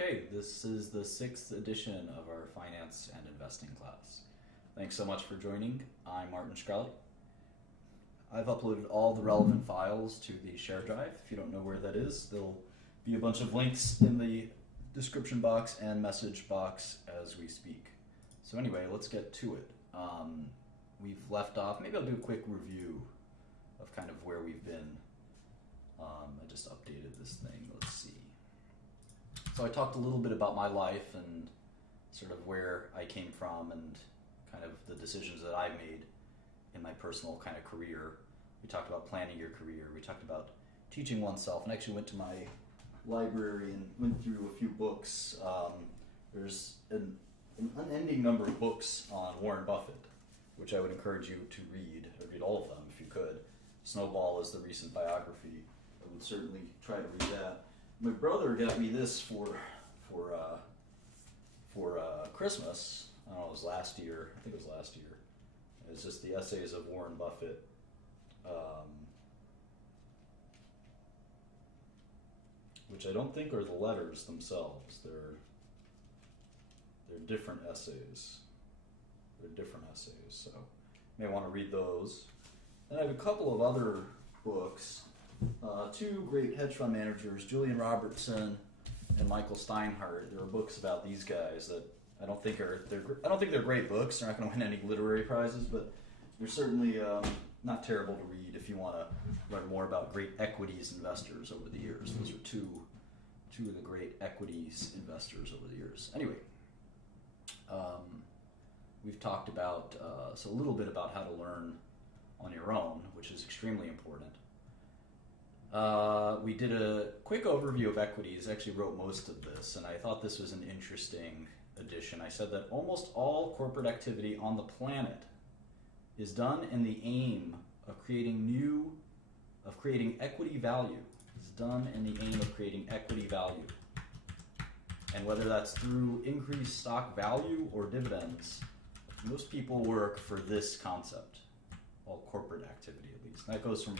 Okay, this is the 6th edition of our finance and investing class. Thanks so much for joining. I'm Martin Shkreli. I've uploaded all the relevant files to the share drive. If you don't know where that is, there'll be a bunch of links in the description box and message box as we speak. So anyway, let's get to it. We've left off, maybe I'll do a quick review of kind of where we've been. I just updated this thing, let's see. So I talked a little bit about my life and sort of where I came from and kind of the decisions that I've made in my personal kind of career. We talked about planning your career. We talked about teaching oneself, and I actually went to my library and went through a few books. There's an unending number of books on Warren Buffett, which I would encourage you to read, or read all of them if you could. Snowball is the recent biography. I would certainly try to read that. My brother got me this for Christmas. I don't know, it was last year. I think it was last year. It's just the essays of Warren Buffett. Which I don't think are the letters themselves. They're different essays. So you may want to read those. And I have a couple of other books. Two great hedge fund managers, Julian Robertson and Michael Steinhardt. There are books about these guys that I don't think they're great books. They're not going to win any literary prizes, but they're certainly not terrible to read if you want to learn more about great equities investors over the years. Those are two of the great equities investors over the years. Anyway, we've talked about a little bit about how to learn on your own, which is extremely important. We did a quick overview of equities. I actually wrote most of this, and I thought this was an interesting addition. I said that almost all corporate activity on the planet is done in the aim of creating equity value. It's done in the aim of creating equity value. And whether that's through increased stock value or dividends, most people work for this concept, all corporate activity at least. And that goes from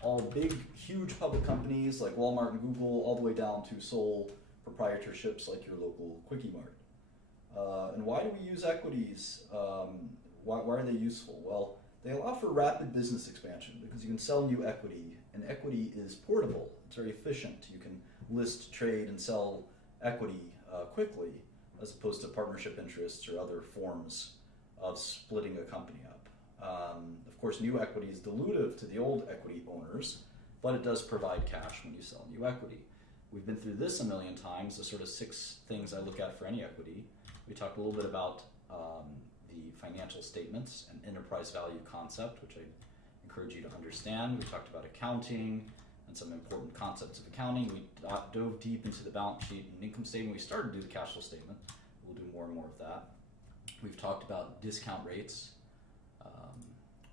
all big, huge public companies like Walmart and Google, all the way down to sole proprietorships like your local Quickie Mart. And why do we use equities? Why are they useful? Well, they allow for rapid business expansion because you can sell new equity, and equity is portable. It's very efficient. You can list, trade, and sell equity quickly, as opposed to partnership interests or other forms of splitting a company up. Of course, new equity is dilutive to the old equity owners, but it does provide cash when you sell new equity. We've been through this a million times, the sort of 6 things I look at for any equity. We talked a little bit about the financial statements and enterprise value concept, which I encourage you to understand. We talked about accounting and some important concepts of accounting. We dove deep into the balance sheet and income statement. We started to do the cash flow statement. We'll do more and more of that. We've talked about discount rates.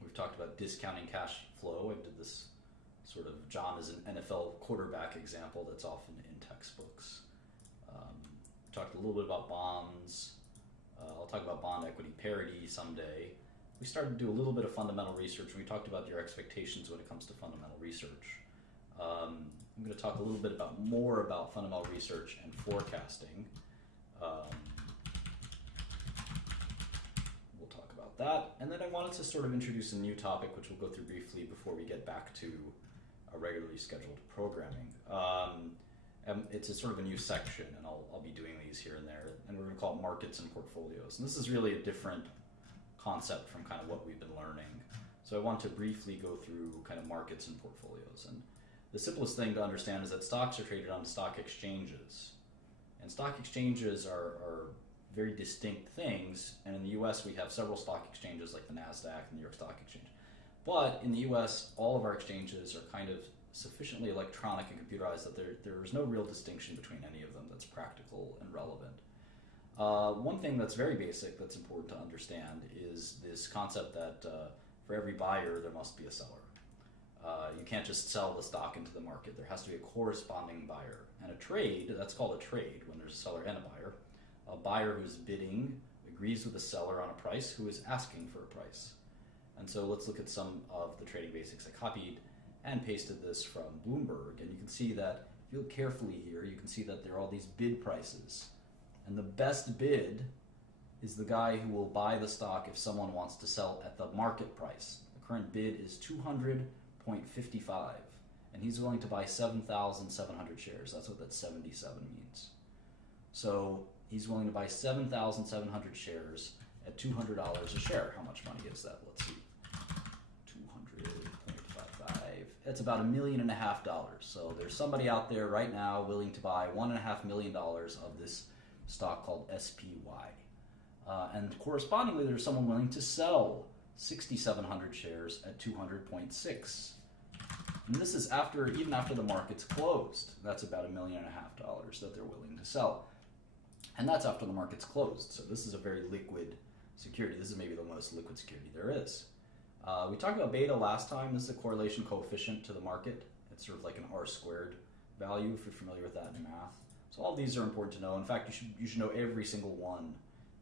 We've talked about discounting cash flow. I did this sort of John is an NFL quarterback example that's often in textbooks. We talked a little bit about bonds. I'll talk about bond equity parity someday. We started to do a little bit of fundamental research. We talked about your expectations when it comes to fundamental research. I'm going to talk a little bit more about fundamental research and forecasting. We'll talk about that. And then I wanted to sort of introduce a new topic, which we'll go through briefly before we get back to a regularly scheduled programming. It's a sort of a new section, and I'll be doing these here and there, and we're going to call it markets and portfolios. And this is really a different concept from kind of what we've been learning. So I want to briefly go through kind of markets and portfolios. And the simplest thing to understand is that stocks are traded on stock exchanges. And stock exchanges are very distinct things. And in the US, we have several stock exchanges like the NASDAQ and the New York Stock Exchange. But in the US, all of our exchanges are kind of sufficiently electronic and computerized that there is no real distinction between any of them that's practical and relevant. One thing that's very basic that's important to understand is this concept that for every buyer, there must be a seller. You can't just sell the stock into the market. There has to be a corresponding buyer. And a trade, that's called a trade when there's a seller and a buyer. A buyer who's bidding agrees with the seller on a price who is asking for a price. And so let's look at some of the trading basics. I copied and pasted this from Bloomberg, and you can see that if you look carefully here, you can see that there are all these bid prices. And the best bid is the guy who will buy the stock if someone wants to sell at the market price. The current bid is 200.55, and he's willing to buy 7,700 shares. That's what that 77 means. So he's willing to buy 7,700 shares at $200 a share. How much money is that? Let's see. 200.55. That's about $1.5 million. So there's somebody out there right now willing to buy $1.5 million of this stock called SPY. And correspondingly, there's someone willing to sell 6,700 shares at 200.6. And this is even after the market's closed. That's about $1.5 million that they're willing to sell. And that's after the market's closed. So this is a very liquid security. This is maybe the most liquid security there is. We talked about beta last time. This is a correlation coefficient to the market. It's sort of like an R squared value, if you're familiar with that in math. So all these are important to know. In fact, you should know every single one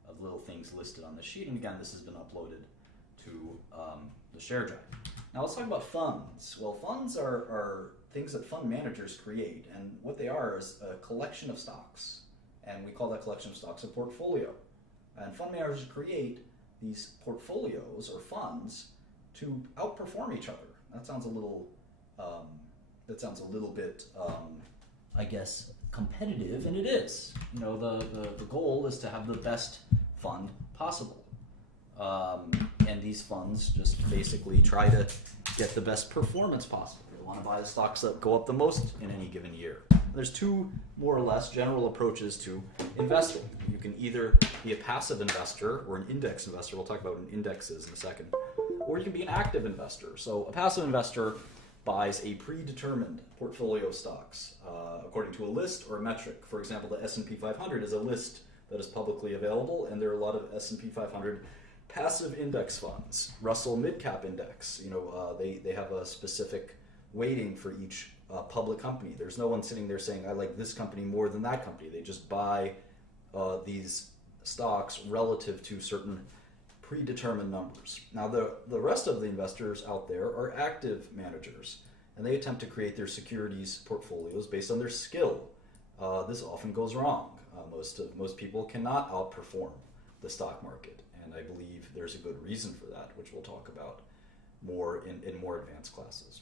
of little things listed on the sheet. And again, this has been uploaded to the share drive. Now let's talk about funds. Well, funds are things that fund managers create, and what they are is a collection of stocks, and we call that collection of stocks a portfolio. And fund managers create these portfolios or funds to outperform each other. That sounds a little bit, I guess, competitive, and it is. You know, the goal is to have the best fund possible. And these funds just basically try to get the best performance possible. They want to buy the stocks that go up the most in any given year. There's two more or less general approaches to investing. You can either be a passive investor or an index investor. We'll talk about what an index is in a second. Or you can be an active investor. So a passive investor buys a predetermined portfolio of stocks according to a list or a metric. For example, the S&P 500 is a list that is publicly available, and there are a lot of S&P 500 passive index funds. Russell Midcap Index, they have a specific weighting for each public company. There's no one sitting there saying, I like this company more than that company. They just buy these stocks relative to certain predetermined numbers. Now, the rest of the investors out there are active managers, and they attempt to create their securities portfolios based on their skill. This often goes wrong. Most people cannot outperform the stock market, and I believe there's a good reason for that, which we'll talk about more in more advanced classes.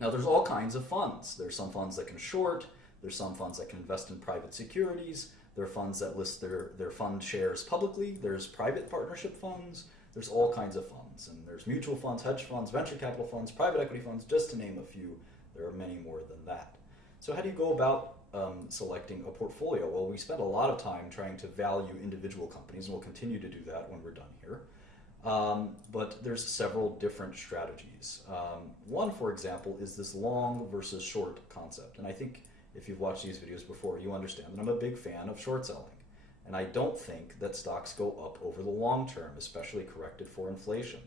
Now, there's all kinds of funds. There's some funds that can short. There's some funds that can invest in private securities. There are funds that list their fund shares publicly. There's private partnership funds. There's all kinds of funds. And there's mutual funds, hedge funds, venture capital funds, private equity funds, just to name a few. There are many more than that. So how do you go about selecting a portfolio? Well, we spent a lot of time trying to value individual companies, and we'll continue to do that when we're done here. But there's several different strategies. One, for example, is this long versus short concept. And I think if you've watched these videos before, you understand that I'm a big fan of short selling. And I don't think that stocks go up over the long term, especially corrected for inflation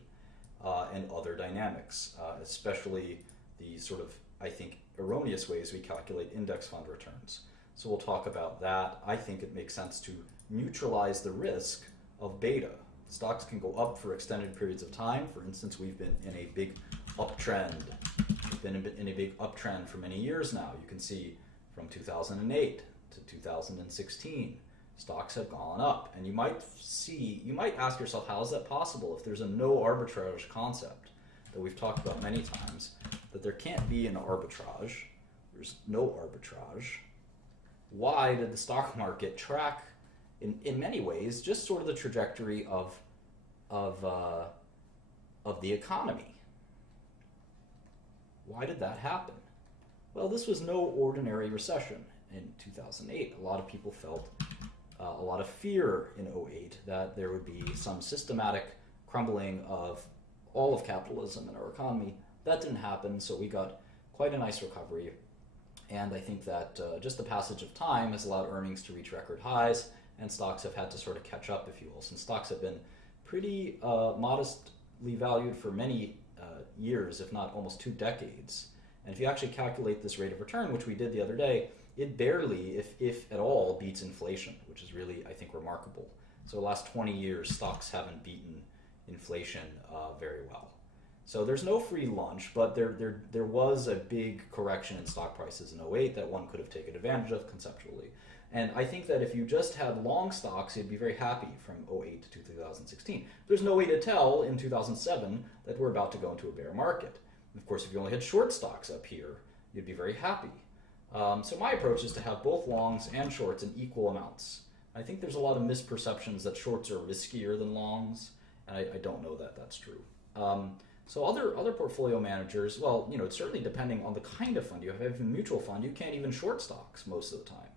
and other dynamics, especially the sort of, I think, erroneous ways we calculate index fund returns. So we'll talk about that. I think it makes sense to neutralize the risk of beta. Stocks can go up for extended periods of time. For instance, we've been in a big uptrend. We've been in a big uptrend for many years now. You can see from 2008 to 2016, stocks have gone up. And you might ask yourself, how is that possible? If there's a no arbitrage concept that we've talked about many times, that there can't be an arbitrage, there's no arbitrage, why did the stock market track in many ways just sort of the trajectory of the economy? Why did that happen? Well, this was no ordinary recession in 2008. A lot of people felt a lot of fear in 2008 that there would be some systematic crumbling of all of capitalism in our economy. That didn't happen, so we got quite a nice recovery. And I think that just the passage of time has allowed earnings to reach record highs, and stocks have had to sort of catch up, if you will, since stocks have been pretty modestly valued for many years, if not almost 2 decades. And if you actually calculate this rate of return, which we did the other day, it barely, if at all, beats inflation, which is really, I think, remarkable. So the last 20 years, stocks haven't beaten inflation very well. So there's no free lunch, but there was a big correction in stock prices in '08 that one could have taken advantage of conceptually. And I think that if you just had long stocks, you'd be very happy from '08 to 2016. There's no way to tell in 2007 that we're about to go into a bear market. Of course, if you only had short stocks up here, you'd be very happy. So my approach is to have both longs and shorts in equal amounts. I think there's a lot of misperceptions that shorts are riskier than longs, and I don't know that that's true. So other portfolio managers, well, it's certainly depending on the kind of fund you have. If you have a mutual fund, you can't even short stocks most of the time.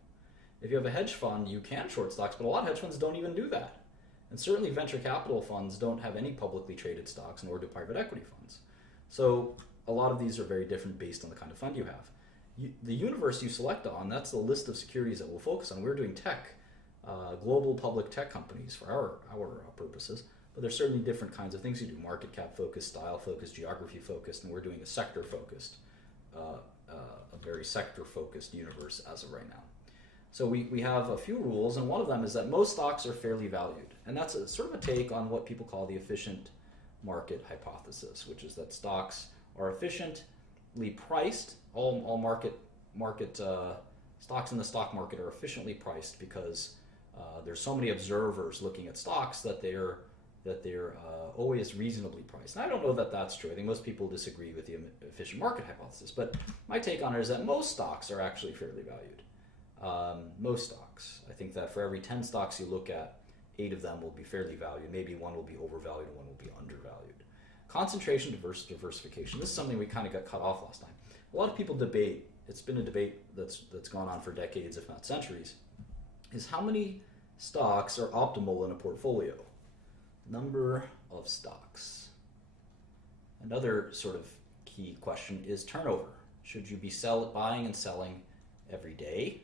If you have a hedge fund, you can short stocks, but a lot of hedge funds don't even do that. And certainly venture capital funds don't have any publicly traded stocks, nor do private equity funds. So a lot of these are very different based on the kind of fund you have. The universe you select on, that's the list of securities that we'll focus on. We're doing tech, global public tech companies for our purposes, but there's certainly different kinds of things you do: market cap focused, style focused, geography focused, and we're doing a sector focused, a very sector focused universe as of right now. So we have a few rules, and one of them is that most stocks are fairly valued, and that's sort of a take on what people call the efficient market hypothesis, which is that stocks are efficiently priced. All market stocks in the stock market are efficiently priced because there's so many observers looking at stocks that they're always reasonably priced. And I don't know that that's true. I think most people disagree with the efficient market hypothesis, but my take on it is that most stocks are actually fairly valued. Most stocks. I think that for every 10 stocks you look at, 8 of them will be fairly valued. Maybe one will be overvalued and one will be undervalued. Concentration, diversification. This is something we kind of got cut off last time. A lot of people debate, it's been a debate that's gone on for decades, if not centuries, is how many stocks are optimal in a portfolio? Number of stocks. Another sort of key question is turnover. Should you be buying and selling every day?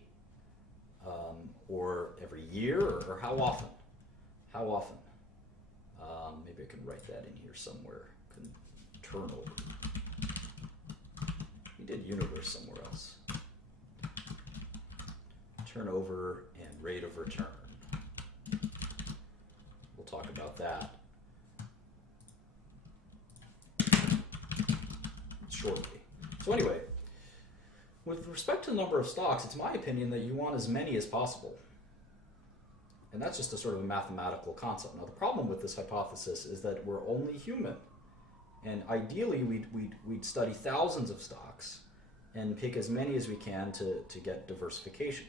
Or every year, or how often? How often? Maybe I can write that in here somewhere. Turnover. We did universe somewhere else. Turnover and rate of return. We'll talk about that shortly. So anyway, with respect to the number of stocks, it's my opinion that you want as many as possible. And that's just a sort of a mathematical concept. Now, the problem with this hypothesis is that we're only human. And ideally, we'd study thousands of stocks and pick as many as we can to get diversification.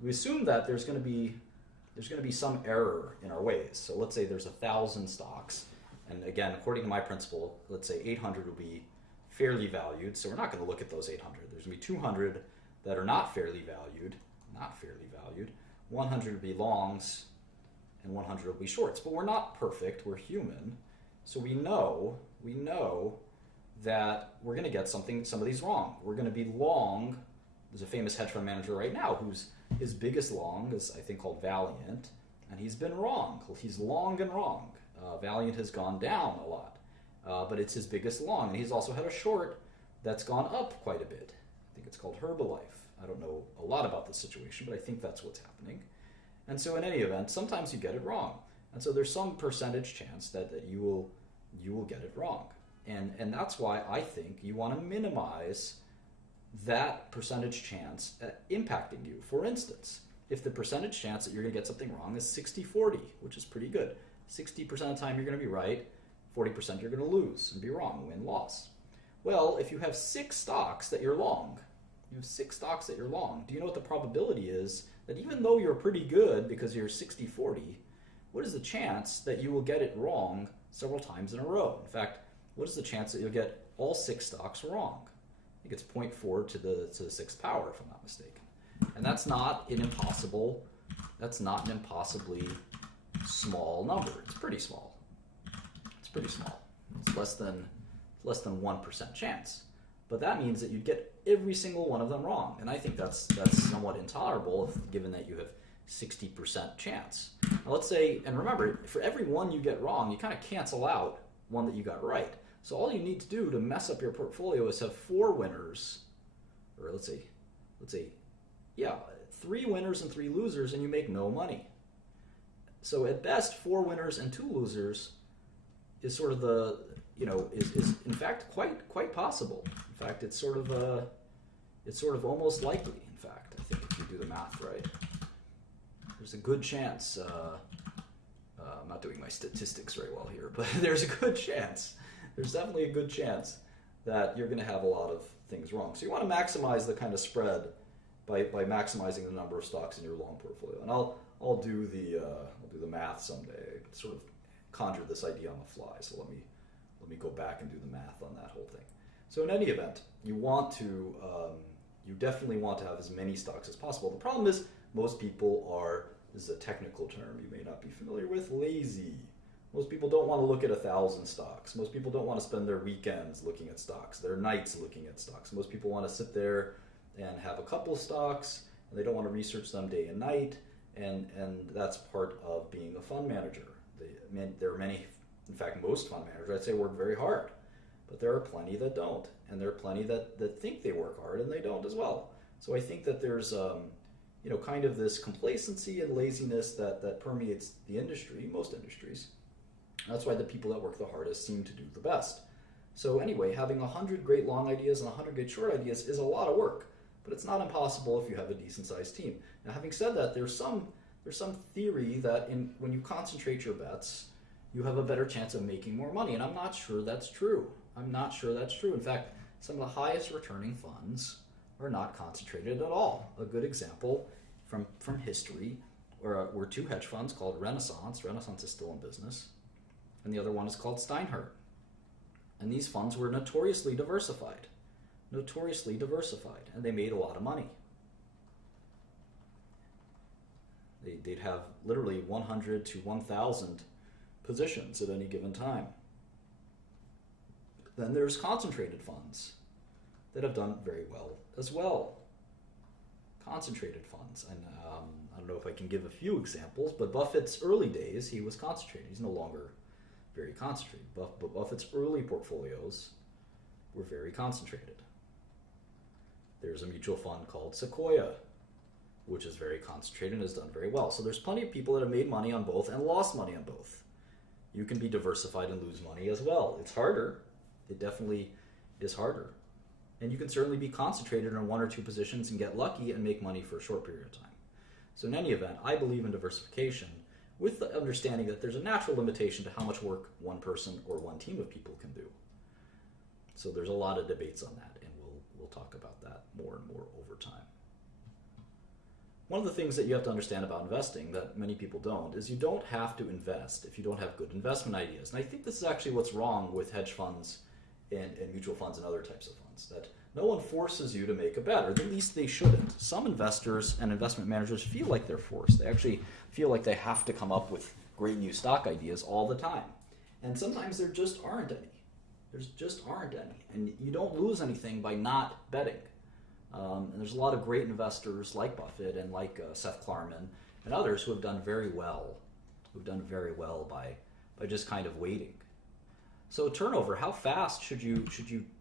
We assume that there's going to be some error in our ways. So let's say there's 1,000 stocks. And again, according to my principle, let's say 800 will be fairly valued, so we're not going to look at those 800. There's going to be 200 that are not fairly valued, 100 will be longs, and 100 will be shorts. But we're not perfect, we're human, so we know that we're going to get some of these wrong. We're going to be long. There's a famous hedge fund manager right now his biggest long is, I think, called Valiant, and he's been wrong. He's long and wrong. Valiant has gone down a lot. But it's his biggest long, and he's also had a short that's gone up quite a bit. I think it's called Herbalife. I don't know a lot about the situation, but I think that's what's happening. And so in any event, sometimes you get it wrong. And so there's some percentage chance that you will get it wrong. And that's why I think you want to minimize that percentage chance impacting you. For instance, if the percentage chance that you're going to get something wrong is 60-40, which is pretty good. 60% of the time you're going to be right, 40% you're going to lose and be wrong, win-loss. Well, if you have 6 stocks that you're long, do you know what the probability is that even though you're pretty good because you're 60-40, what is the chance that you will get it wrong several times in a row? In fact, what is the chance that you'll get all 6 stocks wrong? I think it's 0.4 to the 6th power, if I'm not mistaken. And that's not an impossibly small number. It's pretty small. It's less than 1% chance. But that means that you'd get every single one of them wrong. And I think that's somewhat intolerable given that you have 60% chance. Now let's say, and remember, for every one you get wrong, you kind of cancel out one that you got right. So all you need to do to mess up your portfolio is have 4 winners, or let's say, 3 winners and 3 losers, and you make no money. So at best, 4 winners and 2 losers is sort of is in fact quite possible. In fact, it's sort of almost likely. In fact, I think if you do the math right, there's a good chance. I'm not doing my statistics very well here, but there's a good chance. There's definitely a good chance that you're going to have a lot of things wrong. So you want to maximize the kind of spread by maximizing the number of stocks in your long portfolio. And I'll do the math someday. I sort of conjured this idea on the fly. So let me go back and do the math on that whole thing. So in any event, you definitely want to have as many stocks as possible. The problem is most people are, this is a technical term you may not be familiar with, lazy. Most people don't want to look at 1,000 stocks. Most people don't want to spend their weekends looking at stocks, their nights looking at stocks. Most people want to sit there and have a couple of stocks, and they don't want to research them day and night, and that's part of being a fund manager. There are many, in fact, most fund managers, I'd say, work very hard, but there are plenty that don't, and there are plenty that think they work hard, and they don't as well. So I think that there's kind of this complacency and laziness that permeates the industry, most industries. That's why the people that work the hardest seem to do the best. So anyway, having 100 great long ideas and 100 great short ideas is a lot of work, but it's not impossible if you have a decent-sized team. Now, having said that, there's some theory that when you concentrate your bets, you have a better chance of making more money, and I'm not sure that's true. In fact, some of the highest returning funds are not concentrated at all. A good example from history were two hedge funds called Renaissance. Renaissance is still in business. And the other one is called Steinhardt. And these funds were notoriously diversified, and they made a lot of money. They'd have literally 100 to 1,000 positions at any given time. Then there's concentrated funds that have done very well as well. Concentrated funds, and I don't know if I can give a few examples, but Buffett's early days, he was concentrated. He's no longer very concentrated, but Buffett's early portfolios were very concentrated. There's a mutual fund called Sequoia, which is very concentrated and has done very well. So there's plenty of people that have made money on both and lost money on both. You can be diversified and lose money as well. It's harder. It definitely is harder. And you can certainly be concentrated on one or two positions and get lucky and make money for a short period of time. So in any event, I believe in diversification with the understanding that there's a natural limitation to how much work one person or one team of people can do. So there's a lot of debates on that, and we'll talk about that more and more over time. One of the things that you have to understand about investing that many people don't is you don't have to invest if you don't have good investment ideas. And I think this is actually what's wrong with hedge funds and mutual funds and other types of funds, that no one forces you to make a bet, or at least they shouldn't. Some investors and investment managers feel like they're forced. They actually feel like they have to come up with great new stock ideas all the time. And sometimes there just aren't any. And you don't lose anything by not betting. And there's a lot of great investors like Buffett and like Seth Klarman and others who have done very well by just kind of waiting. So turnover, how fast should you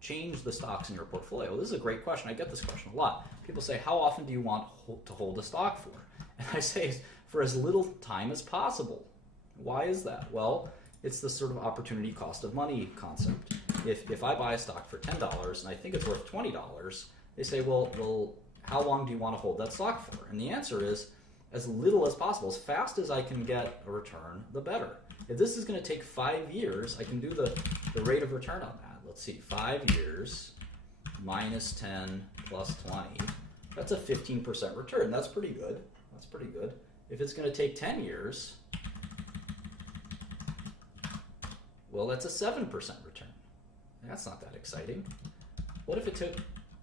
change the stocks in your portfolio? This is a great question. I get this question a lot. People say, how often do you want to hold a stock for? And I say, for as little time as possible. Why is that? Well, it's the sort of opportunity cost of money concept. If I buy a stock for $10 and I think it's worth $20, they say, well, how long do you want to hold that stock for? And the answer is as little as possible. As fast as I can get a return, the better. If this is going to take 5 years, I can do the rate of return on that. Let's see, 5 years minus 10 plus 20. That's a 15% return. That's pretty good. If it's going to take 10 years, well, that's a 7% return. That's not that exciting. What if it took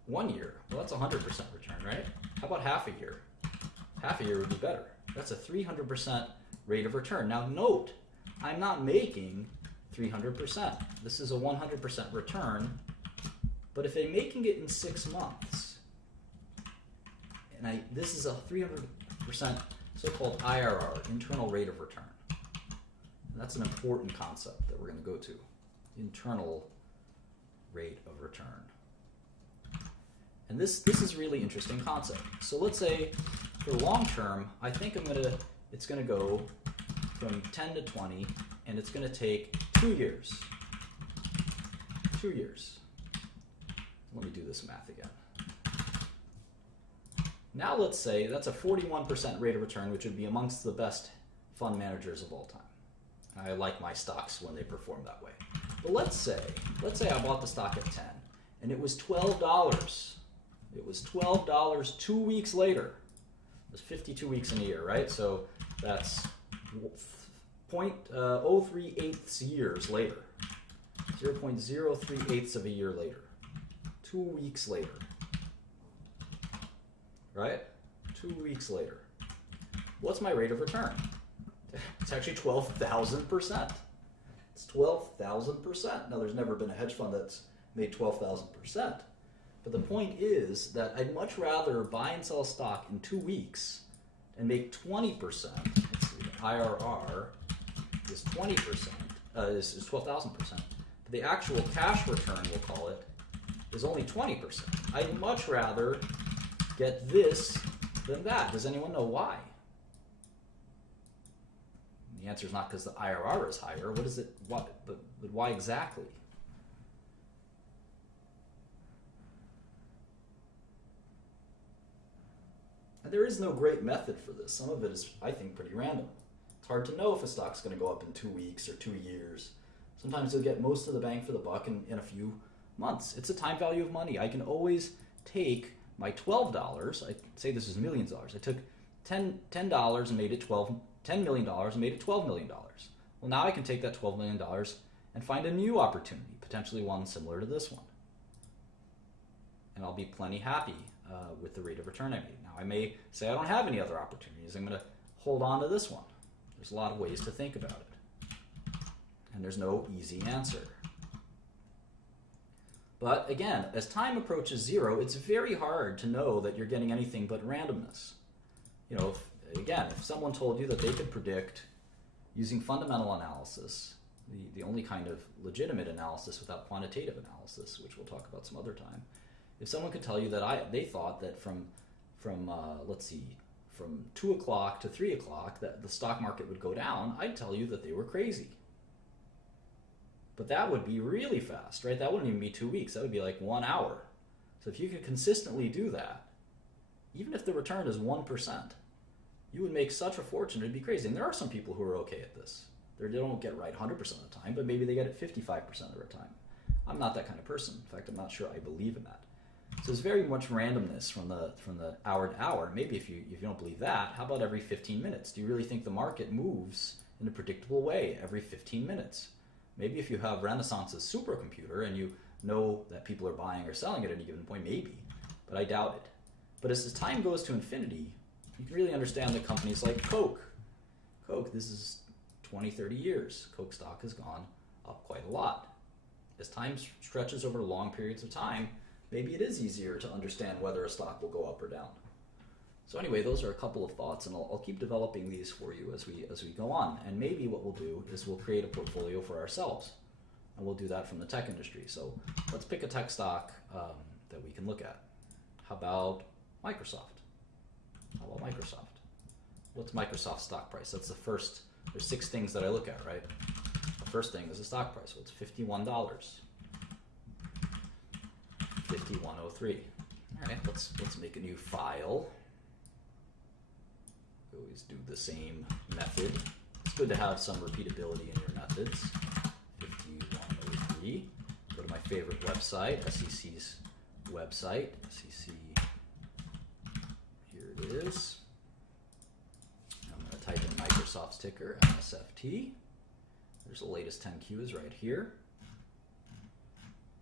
1 year? Well, that's a 100% return, right? How about half a year? Half a year would be better. That's a 300% rate of return. Now note, I'm not making 300%. This is a 100% return. But if I'm making it in 6 months, and this is a 300% so-called IRR, internal rate of return. And that's an important concept that we're going to go to. Internal rate of return. And this is a really interesting concept. So let's say for long term, I think it's going to go from 10 to 20, and it's going to take 2 years. 2 years. Let me do this math again. Now let's say that's a 41% rate of return, which would be amongst the best fund managers of all time. I like my stocks when they perform that way. But let's say I bought the stock at 10 and it was $12. It was $12 2 weeks later. It was 52 weeks in a year, right? So that's 0.038 years later. 0.038 of a year later. 2 weeks later. Right? 2 weeks later. What's my rate of return? It's actually 12,000%. It's 12,000%. Now, there's never been a hedge fund that's made 12,000%. But the point is that I'd much rather buy and sell stock in 2 weeks and make 20%. Let's see, the IRR is 20%, is 12,000%. But the actual cash return, we'll call it, is only 20%. I'd much rather get this than that. Does anyone know why? The answer is not because the IRR is higher. What is it? What? But why exactly? And there is no great method for this. Some of it is, I think, pretty random. It's hard to know if a stock's going to go up in 2 weeks or 2 years. Sometimes you'll get most of the bang for the buck in a few months. It's a time value of money. I can always take my $12, I say this is millions of dollars. I took $10 and made it $10 million and made it $12 million. Well, now I can take that $12 million and find a new opportunity, potentially one similar to this one. And I'll be plenty happy with the rate of return I made. Now, I may say I don't have any other opportunities. I'm going to hold on to this one. There's a lot of ways to think about it. And there's no easy answer. But again, as time approaches 0, it's very hard to know that you're getting anything but randomness. You know, if someone told you that they could predict using fundamental analysis, the only kind of legitimate analysis without quantitative analysis, which we'll talk about some other time, if someone could tell you that they thought that from 2 o'clock to 3 o'clock that the stock market would go down, I'd tell you that they were crazy. But that would be really fast, right? That wouldn't even be 2 weeks. That would be like 1 hour. So if you could consistently do that, even if the return is 1%, you would make such a fortune. It'd be crazy. And there are some people who are okay at this. They don't get it right 100% of the time, but maybe they get it 55% of the time. I'm not that kind of person. In fact, I'm not sure I believe in that. So there's very much randomness from the hour to hour. Maybe if you don't believe that, how about every 15 minutes? Do you really think the market moves in a predictable way every 15 minutes? Maybe if you have Renaissance's supercomputer and you know that people are buying or selling at any given point, maybe, but I doubt it. But as time goes to infinity, you can really understand that companies like Coke, this is 20, 30 years, Coke stock has gone up quite a lot. As time stretches over long periods of time, maybe it is easier to understand whether a stock will go up or down. So anyway, those are a couple of thoughts, and I'll keep developing these for you as we go on. And maybe what we'll do is we'll create a portfolio for ourselves, and we'll do that from the tech industry. So let's pick a tech stock that we can look at. How about Microsoft? What's Microsoft's stock price? That's the first. There's 6 things that I look at, right? The first thing is the stock price. Well, it's $51. 51.03. All right, let's make a new file. We always do the same method. It's good to have some repeatability in your methods. 5103. Go to my favorite website, SEC's website. SEC. Here it is. I'm going to type in Microsoft's ticker, MSFT. There's the latest 10Qs right here.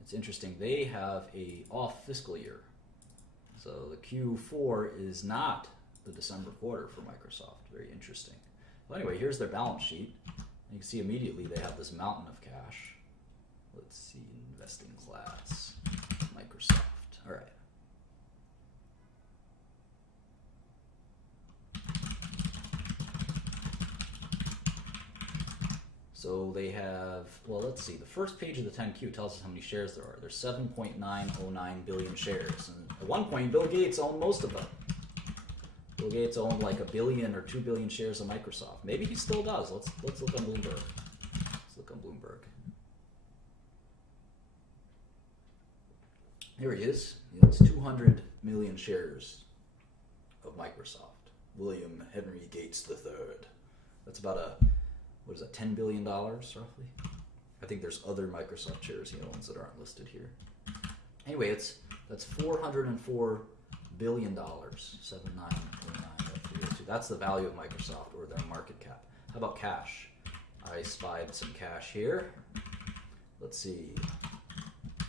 It's interesting, they have a off fiscal year. So the Q4 is not the December quarter for Microsoft. Very interesting. Well, anyway, here's their balance sheet. You can see immediately they have this mountain of cash. Let's see, investing class, Microsoft. All right. So they have, well, let's see. The first page of the 10Q tells us how many shares there are. There's 7.909 billion shares. And at one point, Bill Gates owned most of them. Bill Gates owned like 1 billion or 2 billion shares of Microsoft. Maybe he still does. Let's look on Bloomberg. Let's look on Bloomberg. Here he is. He owns 200 million shares of Microsoft. William Henry Gates III. That's about $10 billion roughly? I think there's other Microsoft shares he owns that aren't listed here. Anyway, that's $404 billion, 79.9. That's the value of Microsoft, or their market cap. How about cash? I spied some cash here. Let's see.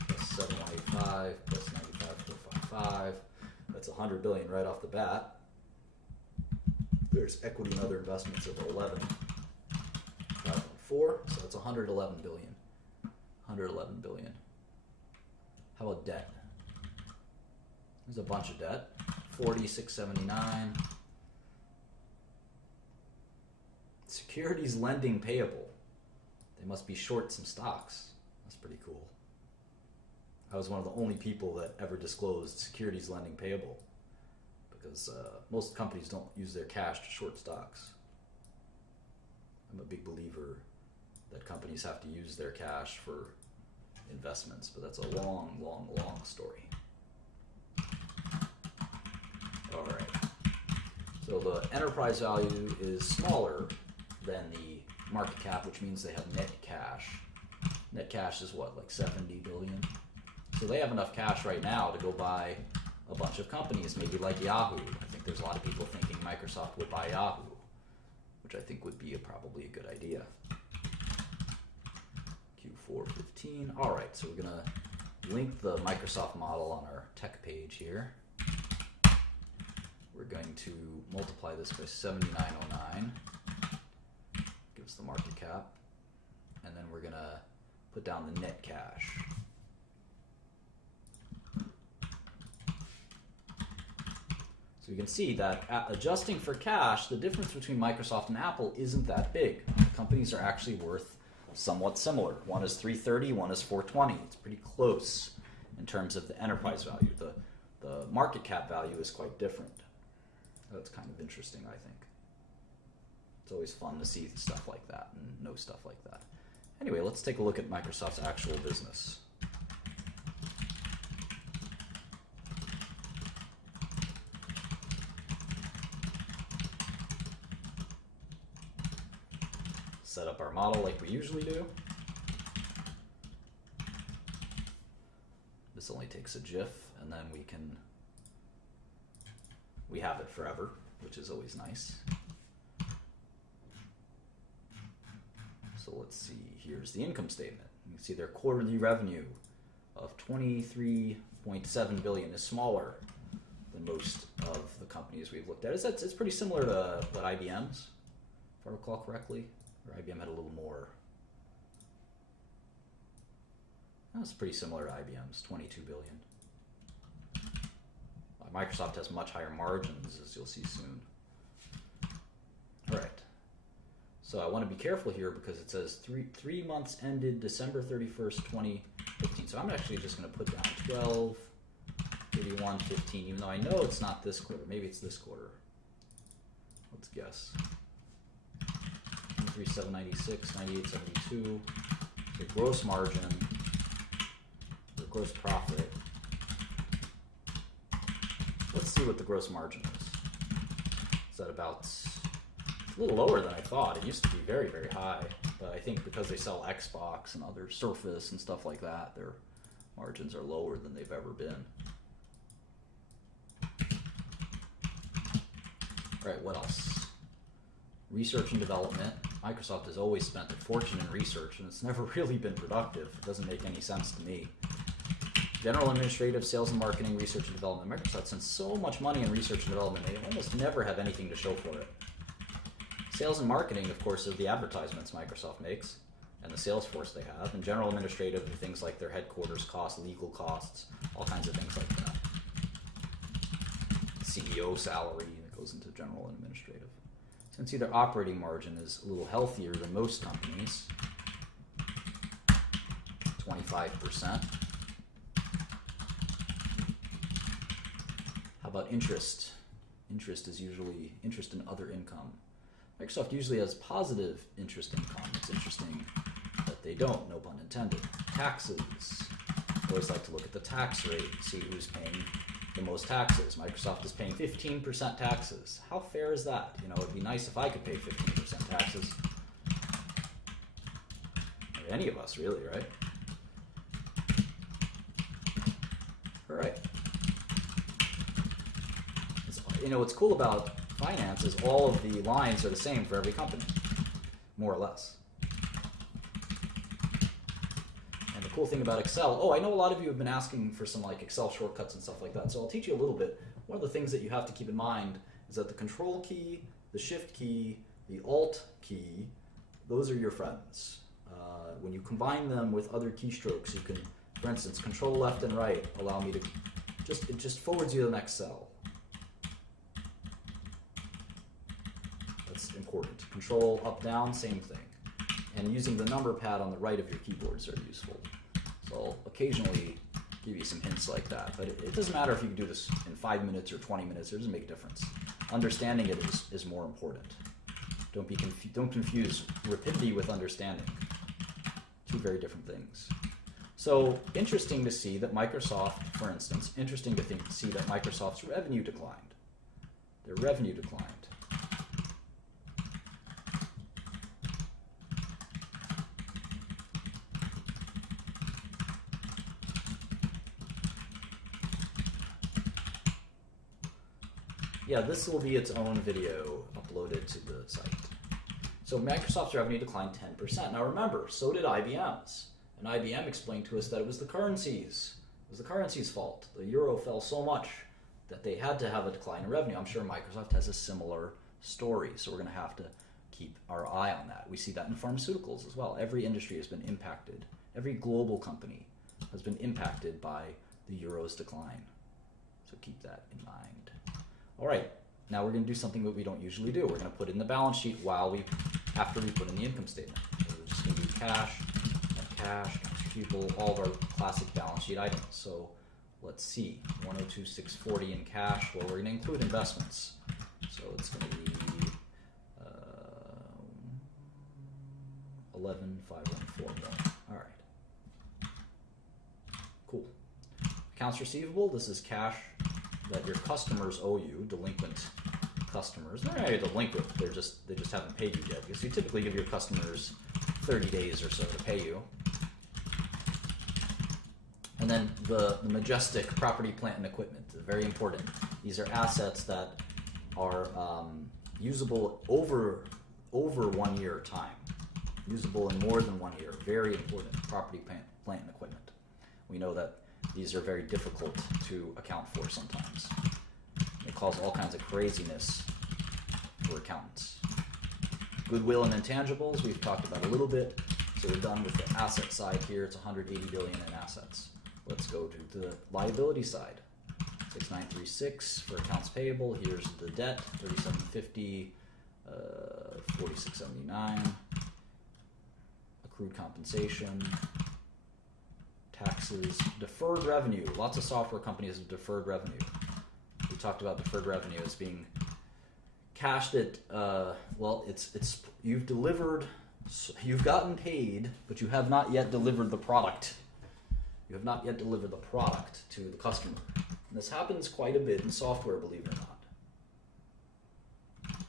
Plus 785, plus 95,455. That's 100 billion right off the bat. There's equity and other investments of 11.4, so that's 111 billion. 111 billion. How about debt? There's a bunch of debt. 4679. Securities lending payable. They must be short some stocks. That's pretty cool. I was one of the only people that ever disclosed securities lending payable, because most companies don't use their cash to short stocks. I'm a big believer that companies have to use their cash for investments, but that's a long, long, long story. All right. So the enterprise value is smaller than the market cap, which means they have net cash. Net cash is what, like 70 billion? So they have enough cash right now to go buy a bunch of companies, maybe like Yahoo. I think there's a lot of people thinking Microsoft would buy Yahoo, which I think would be probably a good idea. Q415. All right, so we're going to link the Microsoft model on our tech page here. We're going to multiply this by 7909. Gives the market cap. And then we're going to put down the net cash. So you can see that adjusting for cash, the difference between Microsoft and Apple isn't that big. The companies are actually worth somewhat similar. One is 330, one is 420. It's pretty close in terms of the enterprise value. The market cap value is quite different. That's kind of interesting, I think. It's always fun to see stuff like that and know stuff like that. Anyway, let's take a look at Microsoft's actual business. Set up our model like we usually do. This only takes a GIF, and then we have it forever, which is always nice. So let's see, here's the income statement. You can see their quarterly revenue of 23.7 billion is smaller than most of the companies we've looked at. It's pretty similar to what IBM's, if I recall correctly. Or IBM had a little more. That's pretty similar to IBM's, 22 billion. Microsoft has much higher margins, as you'll see soon. All right. So I want to be careful here because it says three months ended December 31st, 2015. So I'm actually just going to put down 12/31/15, even though I know it's not this quarter. Maybe it's this quarter. Let's guess. 796, 98.72. The gross margin, the gross profit. Let's see what the gross margin is. Is that about, it's a little lower than I thought. It used to be very, very high, but I think because they sell Xbox and other Surface and stuff like that, their margins are lower than they've ever been. All right, what else? Research and development. Microsoft has always spent a fortune in research, and it's never really been productive. It doesn't make any sense to me. General administrative, sales and marketing, research and development. Microsoft spends so much money in research and development, they almost never have anything to show for it. Sales and marketing, of course, are the advertisements Microsoft makes and the sales force they have. And general administrative are things like their headquarters costs, legal costs, all kinds of things like that. CEO salary that goes into general and administrative. So you can see their operating margin is a little healthier than most companies. 25%. How about interest? Interest is usually interest in other income. Microsoft usually has positive interest income. It's interesting that they don't, no pun intended. Taxes. always like to look at the tax rate, see who's paying the most taxes. Microsoft is paying 15% taxes. How fair is that? You know, it'd be nice if I could pay 15% taxes. Or any of us, really, right? All right. You know, what's cool about finance is all of the lines are the same for every company, more or less. And the cool thing about Excel, oh, I know a lot of you have been asking for some like Excel shortcuts and stuff like that, so I'll teach you a little bit. One of the things that you have to keep in mind is that the Control key, the Shift key, the Alt key, those are your friends. When you combine them with other keystrokes, you can, for instance, Control left and right allow me to, it just forwards you to the next cell. That's important. Control up, down, same thing. And using the number pad on the right of your keyboards are useful. So I'll occasionally give you some hints like that, but it doesn't matter if you can do this in 5 minutes or 20 minutes, it doesn't make a difference. Understanding it is more important. Don't confuse rapidity with understanding. Two very different things. So interesting to see that Microsoft, for instance, interesting to see that Microsoft's revenue declined. Their revenue declined. Yeah, this will be its own video uploaded to the site. So Microsoft's revenue declined 10%. Now remember, so did IBM's. And IBM explained to us that it was the currencies. It was the currency's fault. The euro fell so much that they had to have a decline in revenue. I'm sure Microsoft has a similar story, so we're going to have to keep our eye on that. We see that in pharmaceuticals as well. Every industry has been impacted. Every global company has been impacted by the euro's decline. So keep that in mind. All right, now we're going to do something that we don't usually do. We're going to put in the balance sheet after we put in the income statement. So we're just going to do cash, accounts receivable, all of our classic balance sheet items. So let's see, 102,640 in cash. Well, we're going to include investments. So it's going to be 11,514 million. All right, cool. Accounts receivable, this is cash that your customers owe you, delinquent customers. They're not delinquent, they just haven't paid you yet, because you typically give your customers 30 days or so to pay you. And then the majestic property, plant, and equipment, very important. These are assets that are usable over 1 year time, usable in more than 1 year. Very important, property, plant, and equipment. We know that these are very difficult to account for sometimes. They cause all kinds of craziness for accountants. Goodwill and intangibles, we've talked about a little bit. So we're done with the asset side here. It's 180 billion in assets. Let's go to the liability side. 6936 for accounts payable. Here's the debt, 3750, 4679. Accrued compensation. Taxes, deferred revenue. Lots of software companies have deferred revenue. We talked about deferred revenue as being cash that, you've gotten paid, but you have not yet delivered the product. You have not yet delivered the product to the customer. And this happens quite a bit in software, believe it or not.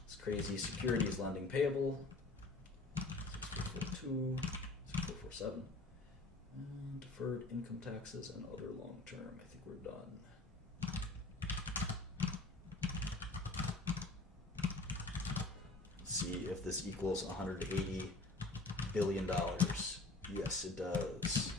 It's crazy. Securities lending payable, 6442, 6447. And deferred income taxes and other long term. I think we're done. Let's see if this equals $180 billion. Yes, it does.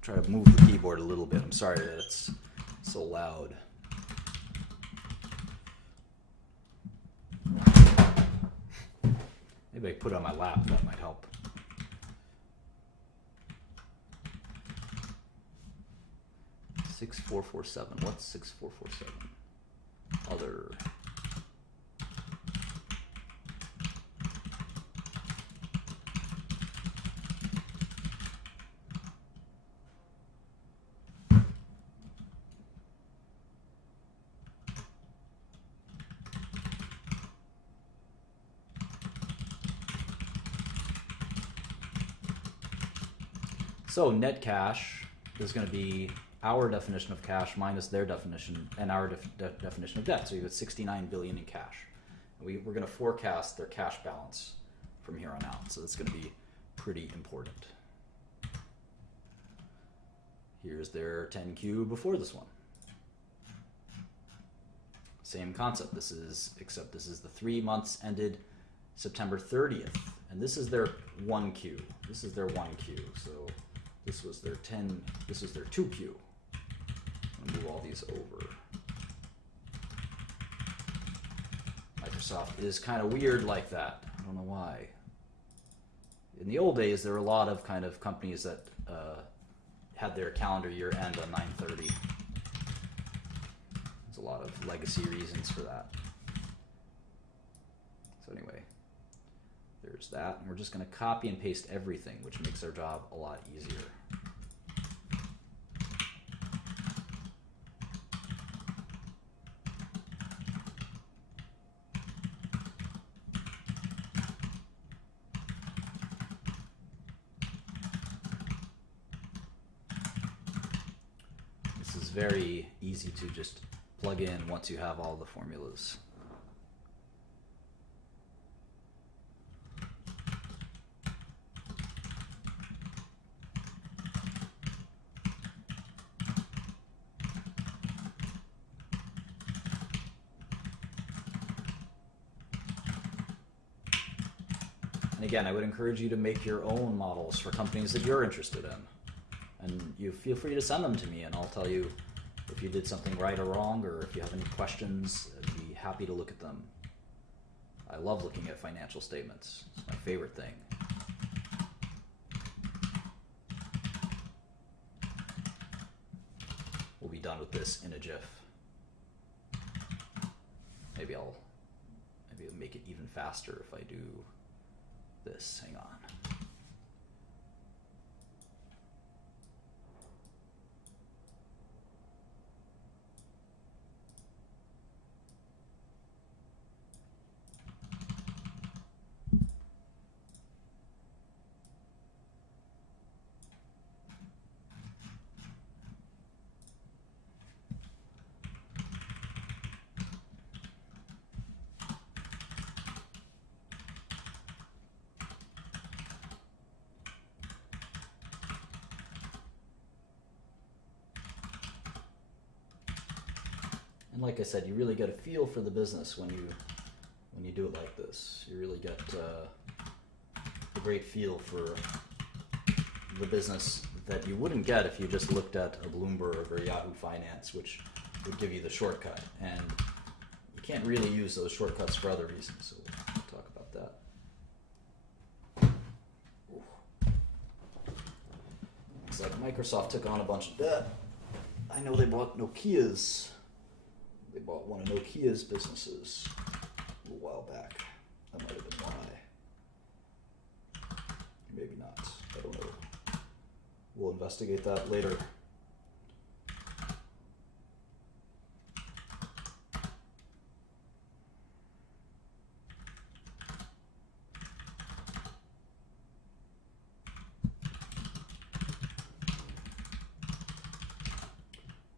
Try to move the keyboard a little bit. I'm sorry that it's so loud. Maybe I put it on my lap, that might help. $6,447. What's 6447? Other. So net cash is going to be our definition of cash minus their definition and our definition of debt. So you have 69 billion in cash. We're going to forecast their cash balance from here on out. So that's going to be pretty important. Here's their 10Q before this one. Same concept. Except this is the 3 months ended September 30th. And this is their 1Q. This is their 1Q. So this was their 10, this is their 2Q. I'll move all these over. Microsoft is kind of weird like that. I don't know why. In the old days, there were a lot of kind of companies that had their calendar year end on 9/30. There's a lot of legacy reasons for that. So anyway, there's that. And we're just going to copy and paste everything, which makes our job a lot easier. This is very easy to just plug in once you have all the formulas. And again, I would encourage you to make your own models for companies that you're interested in. And you feel free to send them to me, and I'll tell you if you did something right or wrong, or if you have any questions. I'd be happy to look at them. I love looking at financial statements. It's my favorite thing. We'll be done with this in a jiff. Maybe I'll make it even faster if I do this. Hang on. And like I said, you really get a feel for the business when you do it like this. You really get a great feel for the business that you wouldn't get if you just looked at a Bloomberg or Yahoo Finance, which would give you the shortcut. And you can't really use those shortcuts for other reasons, so we'll talk about that. Ooh. Looks like Microsoft took on a bunch of debt. I know they bought Nokia's. They bought one of Nokia's businesses a little while back. That might have been why. Maybe not. I don't know. We'll investigate that later.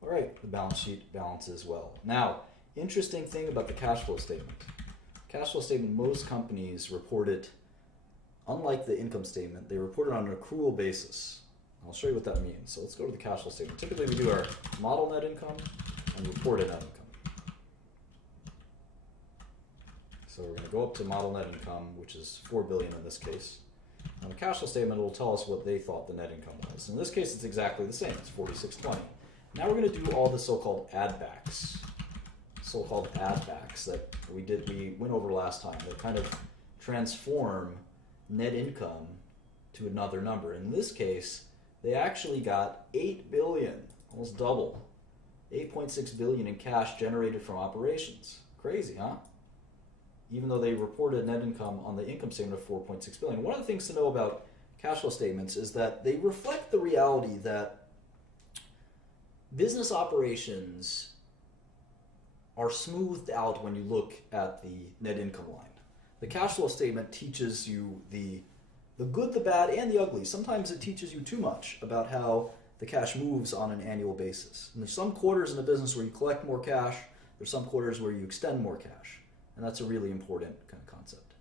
All right, the balance sheet balances well. Now, interesting thing about the cash flow statement. Cash flow statement, most companies report it, unlike the income statement, they report it on an accrual basis. I'll show you what that means. So let's go to the cash flow statement. Typically we do our model net income and reported net income. So we're going to go up to model net income, which is 4 billion in this case. On the cash flow statement, it will tell us what they thought the net income was. In this case, it's exactly the same. It's 4620. Now we're going to do all the so-called add-backs. So-called add-backs that we went over last time that kind of transform net income to another number. In this case, they actually got 8 billion, almost double. 8.6 billion in cash generated from operations. Crazy, huh? Even though they reported net income on the income statement of 4.6 billion. One of the things to know about cash flow statements is that they reflect the reality that business operations are smoothed out when you look at the net income line. The cash flow statement teaches you the the good, the bad, and the ugly. Sometimes it teaches you too much about how the cash moves on an annual basis. And there's some quarters in a business where you collect more cash. There's some quarters where you extend more cash. And that's a really important kind of concept.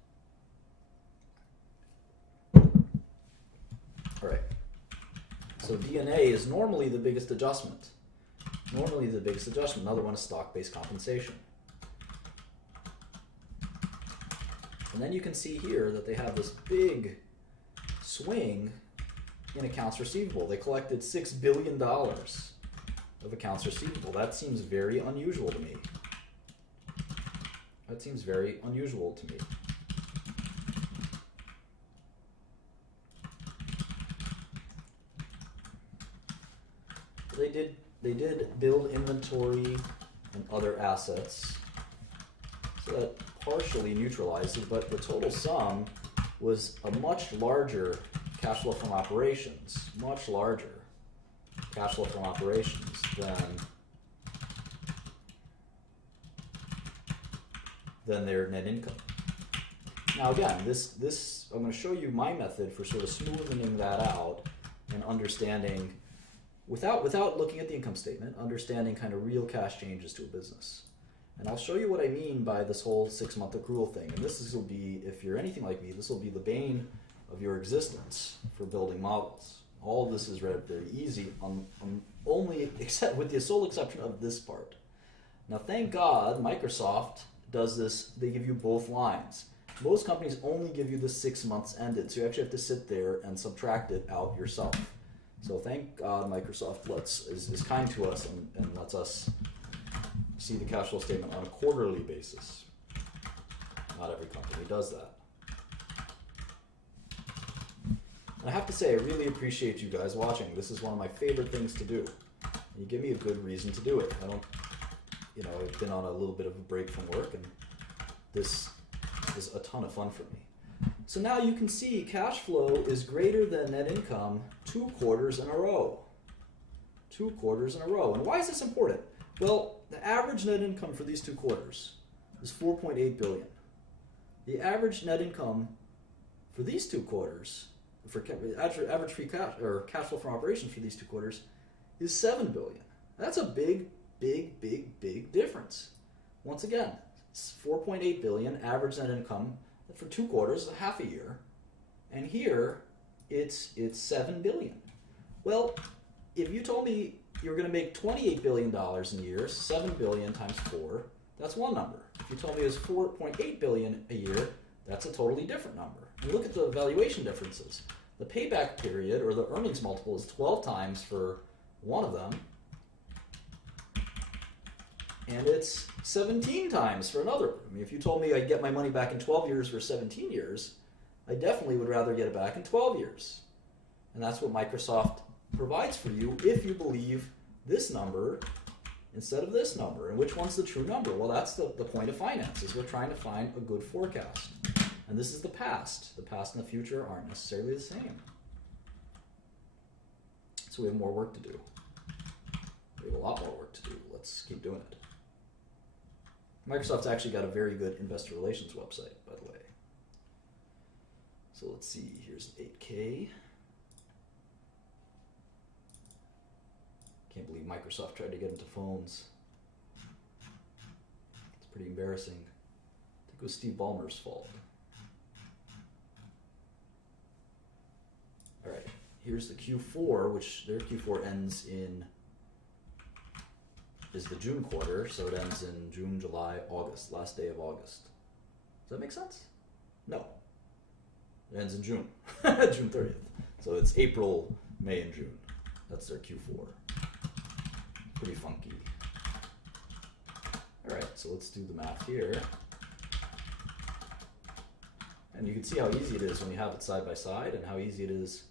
All right. So DNA is normally the biggest adjustment. Another one is stock-based compensation. And then you can see here that they have this big swing in accounts receivable. They collected $6 billion of accounts receivable. That seems very unusual to me. They did build inventory and other assets, so that partially neutralized it, but the total sum was a much larger cash flow from operations, than their net income. Now again, this I'm going to show you my method for sort of smoothing that out and understanding, without looking at the income statement, understanding kind of real cash changes to a business. And I'll show you what I mean by this whole 6-month accrual thing. And this will be, if you're anything like me, this will be the bane of your existence for building models. All of this is very easy, only except with the sole exception of this part. Now, thank God, Microsoft does this. They give you both lines. Most companies only give you the 6 months ended, so you actually have to sit there and subtract it out yourself. So thank God Microsoft is kind to us and lets us see the cash flow statement on a quarterly basis. Not every company does that. And I have to say, I really appreciate you guys watching. This is one of my favorite things to do. You give me a good reason to do it. I've been on a little bit of a break from work, and this is a ton of fun for me. So now you can see cash flow is greater than net income 2 quarters in a row. 2 quarters in a row. And why is this important? Well, the average net income for these 2 quarters is $4.8 billion. The average net income for these 2 quarters, for average free cash or cash flow from operations for these 2 quarters, is $7 billion. That's a big difference. Once again, it's $4.8 billion average net income for 2 quarters, half a year, and here it's $7 billion. Well, if you told me you're going to make $28 billion in a year, $7 billion times 4, that's one number. If you told me it was $4.8 billion a year, that's a totally different number. And look at the valuation differences. The payback period, or the earnings multiple, is 12 times for one of them, and it's 17 times for another. I mean, if you told me I'd get my money back in 12 years versus 17 years, I definitely would rather get it back in 12 years. And that's what Microsoft provides for you if you believe this number instead of this number. And which one's the true number? Well, that's the point of finance, is we're trying to find a good forecast. And this is the past. The past and the future aren't necessarily the same. So we have more work to do. We have a lot more work to do. Let's keep doing it. Microsoft's actually got a very good investor relations website, by the way. So let's see, here's an 8K. Can't believe Microsoft tried to get into phones. It's pretty embarrassing. I think it was Steve Ballmer's fault. All right, here's the Q4, which their Q4 ends in, is the June quarter, so it ends in June, July, August, last day of August. Does that make sense? No. It ends in June, June 30th. So it's April, May, and June. That's their Q4. Pretty funky. All right, so let's do the math here. And you can see how easy it is when you have it side by side, and how easy it is.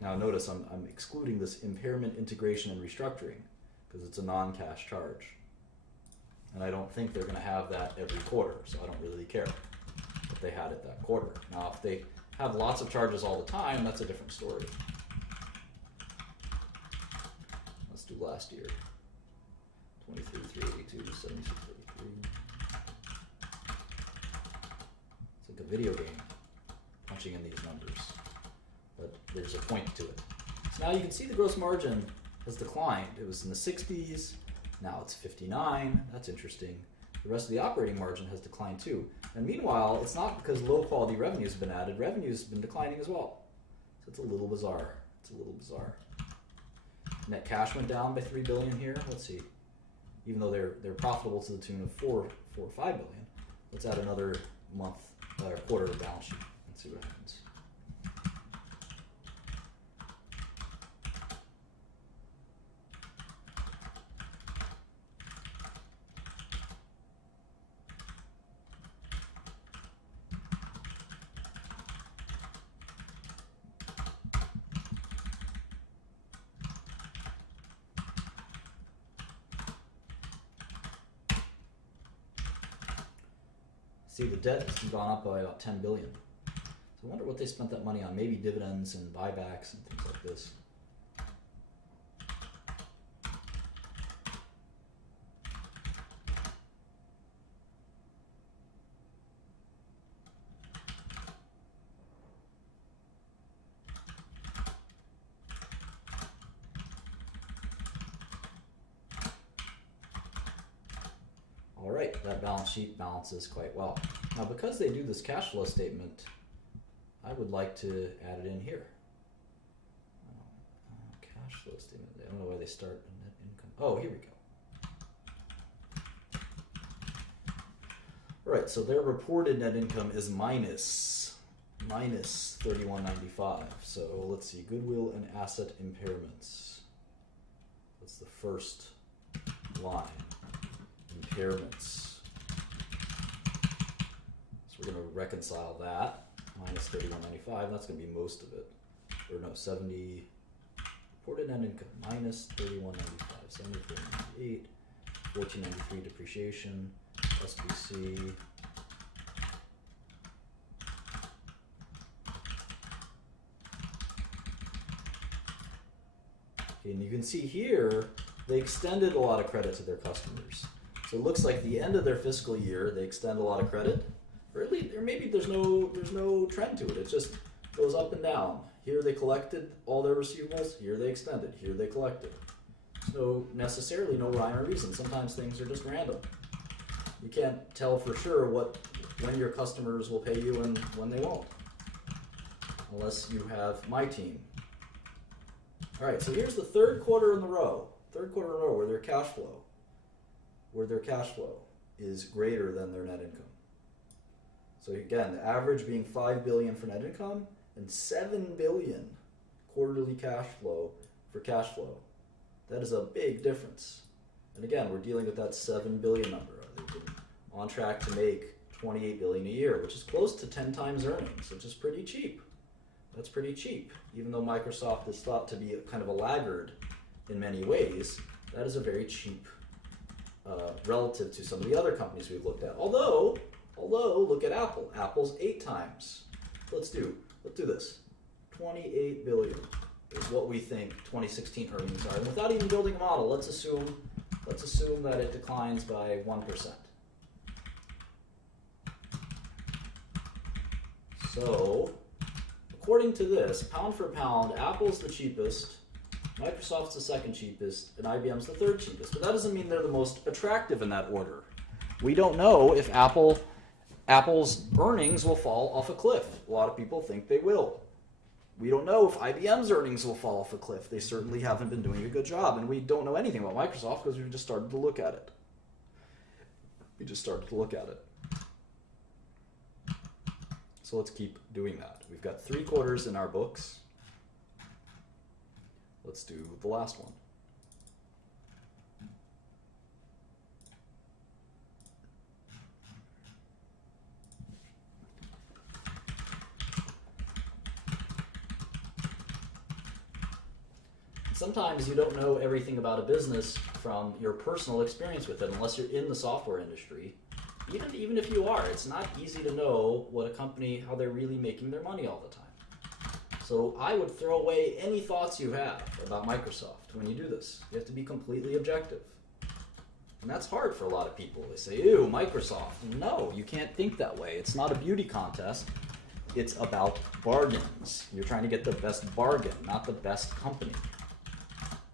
Now notice I'm excluding this impairment, integration, and restructuring because it's a non-cash charge. And I don't think they're going to have that every quarter, so I don't really care if they had it that quarter. Now, if they have lots of charges all the time, that's a different story. Let's do last year. 23, 382, 76, 33. a video game, punching in these numbers. But there's a point to it. So now you can see the gross margin has declined. It was in the 60s, now it's 59. That's interesting. The rest of the operating margin has declined too. And meanwhile, it's not because low quality revenues have been added. Revenues have been declining as well. So it's a little bizarre. It's a little bizarre. Net cash went down by $3 billion here. Let's see. Even though they're profitable to the tune of $4 or $5 billion, let's add another month or quarter of balance sheet and see what happens. See, the debt has gone up by about $10 billion. So I wonder what they spent that money on. Maybe dividends and buybacks and things like this. Alright, that balance sheet balances quite well. Now because they do this cash flow statement, I would like to add it in here. Cash flow statement, I don't know where they start in net income. Oh, here we go. Alright, so their reported net income is minus 31.95. So let's see, goodwill and asset impairments. That's the first line. Impairments. So we're going to reconcile that. Minus 31.95. That's going to be most of it. Or no, 70. Reported net income. Minus 31.95. 74.98. 14.93 depreciation. SBC. Okay, and you can see here they extended a lot of credit to their customers. So it looks like the end of their fiscal year, they extend a lot of credit, or at least, or maybe there's no trend to it. It just goes up and down. Here they collected all their receivables. Here they extended. Here they collected. So necessarily no rhyme or reason. Sometimes things are just random. You can't tell for sure when your customers will pay you and when they won't, unless you have my team. All right. So here's the third quarter in a row where their cash flow is greater than their net income. So again, the average being $5 billion for net income and $7 billion quarterly cash flow for cash flow. That is a big difference. And again, we're dealing with that $7 billion number. They've been on track to make $28 billion a year, which is close to 10 times earnings, which is pretty cheap. That's pretty cheap. Even though Microsoft is thought to be kind of a laggard in many ways, that is a very cheap relative to some of the other companies we've looked at. Although look at Apple. Apple's 8 times. Let's do this. 28 billion is what we think 2016 earnings are. And without even building a model, let's assume that it declines by 1%. So, according to this, pound for pound, Apple's the cheapest, Microsoft's the second cheapest, and IBM's the third cheapest. But that doesn't mean they're the most attractive in that order. We don't know if Apple's earnings will fall off a cliff. A lot of people think they will. We don't know if IBM's earnings will fall off a cliff. They certainly haven't been doing a good job, and we don't know anything about Microsoft because we just started to look at it. So let's keep doing that. We've got 3 quarters in our books. Let's do the last one. Sometimes you don't know everything about a business from your personal experience with it unless you're in the software industry. Even if you are, it's not easy to know what a company, how they're really making their money all the time. So I would throw away any thoughts you have about Microsoft when you do this. You have to be completely objective. And that's hard for a lot of people. They say, ew, Microsoft. No, you can't think that way. It's not a beauty contest. It's about bargains. You're trying to get the best bargain, not the best company.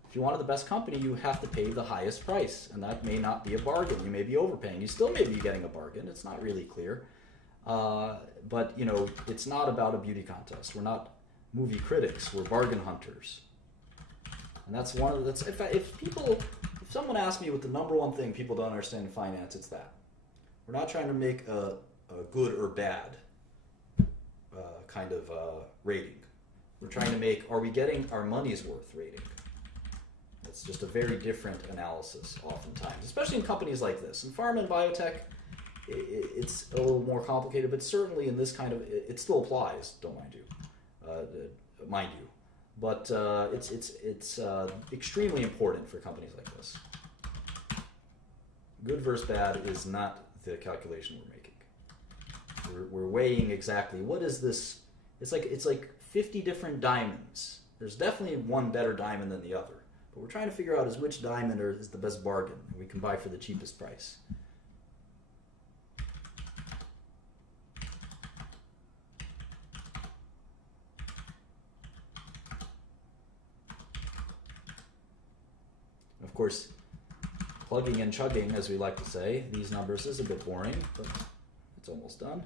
If you wanted the best company, you have to pay the highest price, and that may not be a bargain. You may be overpaying. You still may be getting a bargain. It's not really clear. But, you know, it's not about a beauty contest. We're not movie critics. We're bargain hunters. And that's one of the, if someone asks me what the number one thing people don't understand in finance, it's that. We're not trying to make a good or bad kind of rating. We're trying to make, are we getting our money's worth rating? It's just a very different analysis oftentimes, especially in companies like this. In pharma and biotech, it's a little more complicated, but certainly in this kind of, it still applies, don't mind you. But it's extremely important for companies like this. Good versus bad is not the calculation we're making. We're weighing exactly what is this. It's like 50 different diamonds. There's definitely one better diamond than the other. But we're trying to figure out is which diamond is the best bargain we can buy for the cheapest price. Of course, plugging and chugging, as we like to say, these numbers is a bit boring, but it's almost done.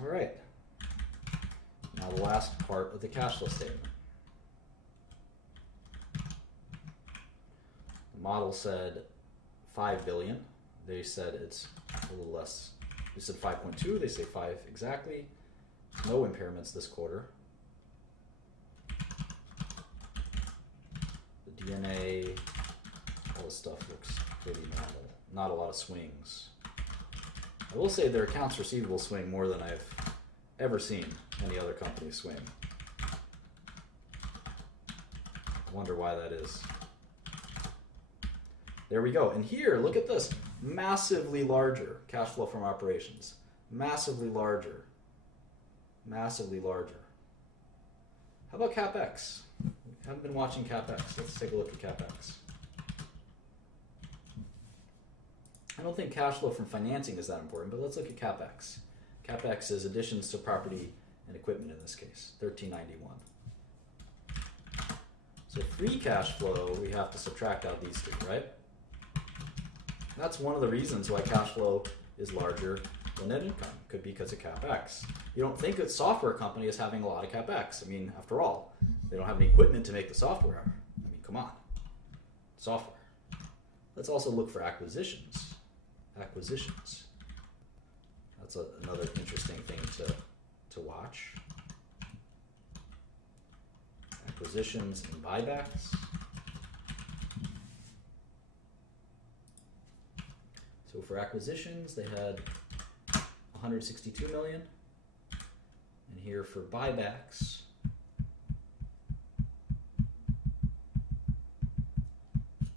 All right, now the last part of the cash flow statement. The model said 5 billion. They said it's a little less. They said 5.2. They say 5 exactly. No impairments this quarter. The DNA, all this stuff looks pretty normal. Not a lot of swings. I will say their accounts receivable swing more than I've ever seen any other company swing. I wonder why that is. There we go. And here, look at this. Massively larger cash flow from operations. Massively larger. Massively larger. How about CapEx? We haven't been watching CapEx. Let's take a look at CapEx. I don't think cash flow from financing is that important, but let's look at CapEx. CapEx is additions to property and equipment in this case, $1391. So free cash flow, we have to subtract out these two, right? That's one of the reasons why cash flow is larger than net income. Could be because of CapEx. You don't think a software company is having a lot of CapEx. I mean, after all, they don't have any equipment to make the software. I mean, come on. Software. Let's also look for acquisitions. Acquisitions. That's another interesting thing to watch. Acquisitions and buybacks. So for acquisitions, they had 162 million. And here for buybacks,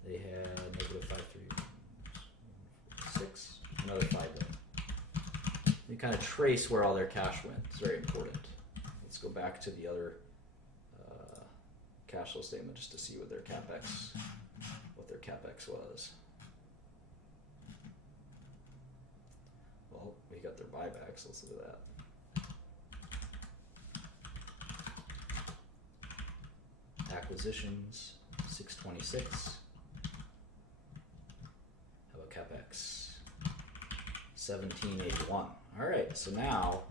they had negative 536, another 5 million. You kind of trace where all their cash went. It's very important. Let's go back to the other cash flow statement just to see what their CapEx was. Well, we got their buybacks. Let's look at that. Acquisitions, 626. How about CapEx? 1781. All right, so now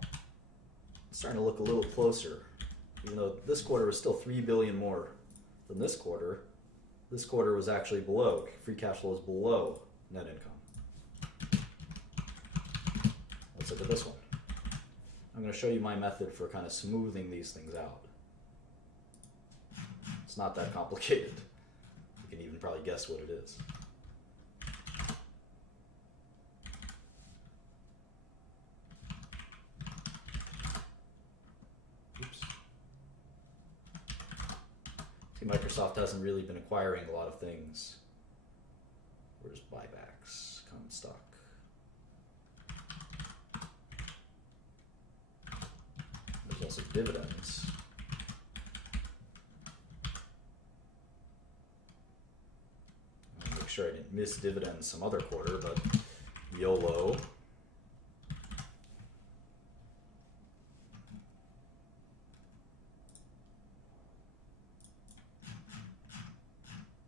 it's starting to look a little closer. Even though this quarter was still 3 billion more than this quarter was actually below. Free cash flow is below net income. Let's look at this one. I'm going to show you my method for kind of smoothing these things out. It's not that complicated. You can even probably guess what it is. Microsoft hasn't really been acquiring a lot of things. Where's buybacks? Common stock. There's also dividends. I'll make sure I didn't miss dividends some other quarter, but YOLO.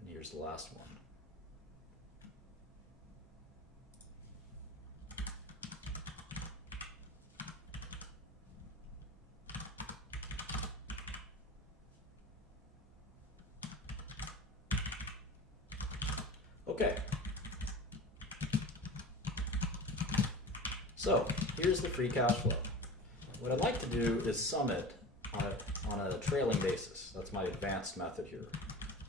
And here's the last one. Okay. So here's the free cash flow. What I'd like to do is sum it on a trailing basis. That's my advanced method here.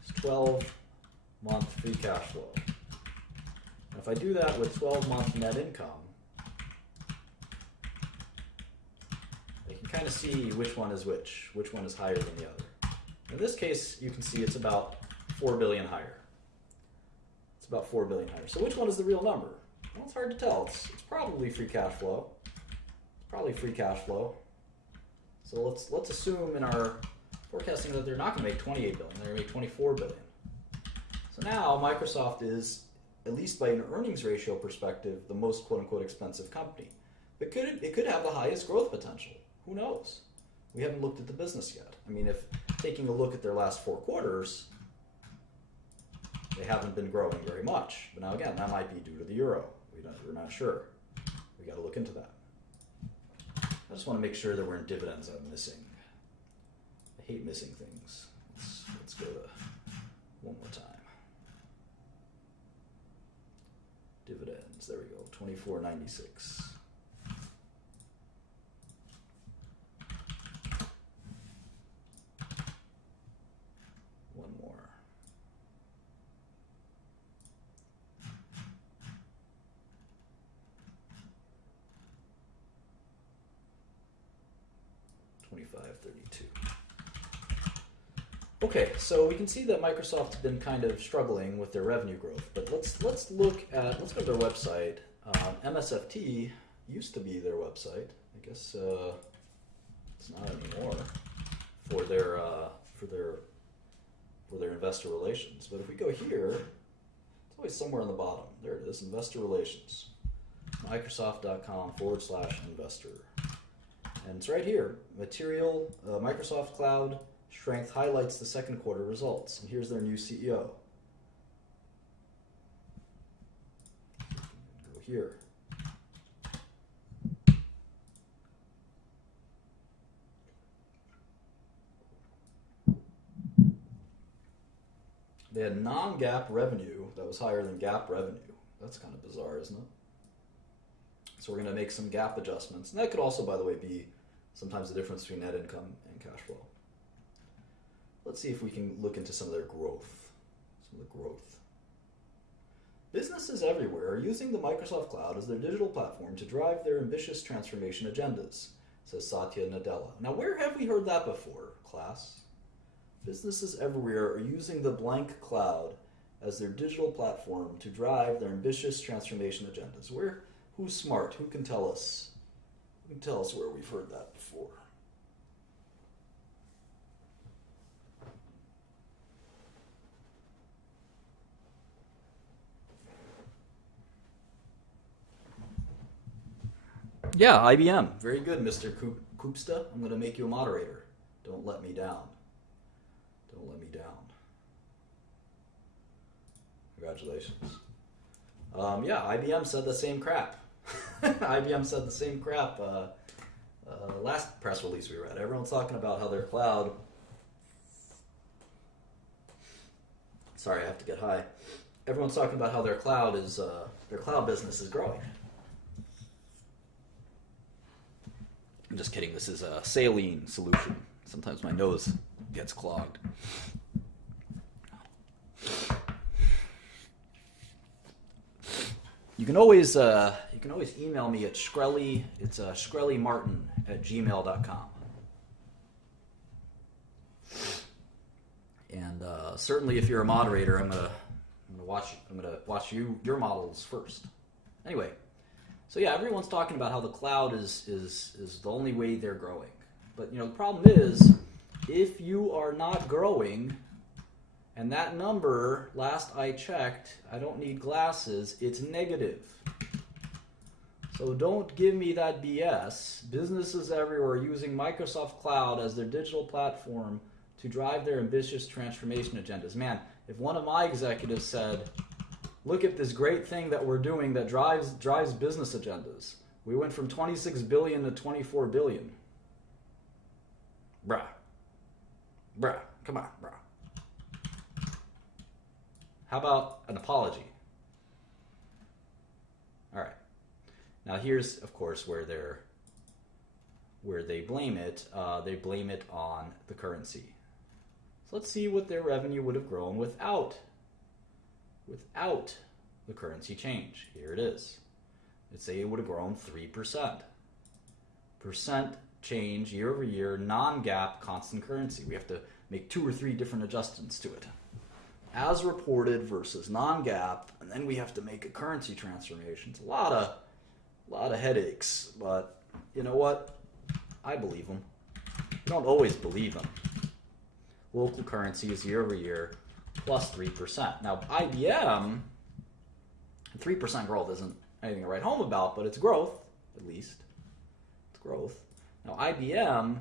It's 12-month free cash flow. And if I do that with 12-month net income, I can kind of see which one is which one is higher than the other. In this case, you can see it's about 4 billion higher. It's about 4 billion higher. So which one is the real number? Well, it's hard to tell. It's probably free cash flow. It's probably free cash flow. So let's assume in our forecasting that they're not going to make 28 billion. They're going to make 24 billion. So now Microsoft is, at least by an earnings ratio perspective, the most quote-unquote expensive company. It could have the highest growth potential. Who knows? We haven't looked at the business yet. I mean, if taking a look at their last 4 quarters, they haven't been growing very much. But now again, that might be due to the euro. We're not sure. We got to look into that. I just want to make sure there weren't dividends I'm missing. I hate missing things. Let's go to one more time. Dividends. There we go. 24.96. One more. $25.32. Okay, so we can see that Microsoft's been kind of struggling with their revenue growth, but let's go to their website. MSFT used to be their website. I guess it's not anymore for their investor relations. But if we go here, it's always somewhere on the bottom. There it is, investor relations. Microsoft.com/investor. And it's right here. Material, Microsoft Cloud strength highlights the second quarter results. And here's their new CEO. Go here. They had non-GAAP revenue that was higher than GAAP revenue. That's kind of bizarre, isn't it? So we're going to make some GAAP adjustments. And that could also, by the way, be sometimes the difference between net income and cash flow. Let's see if we can look into some of their growth. Businesses everywhere are using the Microsoft Cloud as their digital platform to drive their ambitious transformation agendas, says Satya Nadella. Now, where have we heard that before, class? Businesses everywhere are using the blank cloud as their digital platform to drive their ambitious transformation agendas. Who's smart? Who can tell us? Who can tell us where we've heard that before? Yeah, IBM. Very good, Mr. Koopsta. I'm going to make you a moderator. Don't let me down. Don't let me down. Congratulations. Yeah, IBM said the same crap. IBM said the same crap last press release we read. Everyone's talking about how their cloud... Sorry, I have to get high. Everyone's talking about how their cloud business is growing. I'm just kidding. This is a saline solution. Sometimes my nose gets clogged. You can always email me at Shkreli. It's shkrelimartin@gmail.com. And certainly, if you're a moderator, I'm gonna watch your models first. Anyway, so yeah, everyone's talking about how the cloud is the only way they're growing. But the problem is, if you are not growing, and that number, last I checked, I don't need glasses, it's negative. So don't give me that BS. Businesses everywhere are using Microsoft Cloud as their digital platform to drive their ambitious transformation agendas. Man, if one of my executives said, look at this great thing that we're doing that drives business agendas. We went from 26 billion to 24 billion. Bruh, come on, bruh. How about an apology? All right. Now here's, of course, where they blame it. They blame it on the currency. So let's see what their revenue would have grown without the currency change. Here it is. Let's say it would have grown 3%. Percent change year over year, non-GAAP, constant currency. We have to make 2 or 3 different adjustments to it. As reported versus non-GAAP, and then we have to make a currency transformation. It's a lot of headaches, but you know what? I believe them. You don't always believe them. Local currency is year over year plus 3%. Now, IBM, 3% growth isn't anything to write home about, but it's growth, at least. It's growth. Now, IBM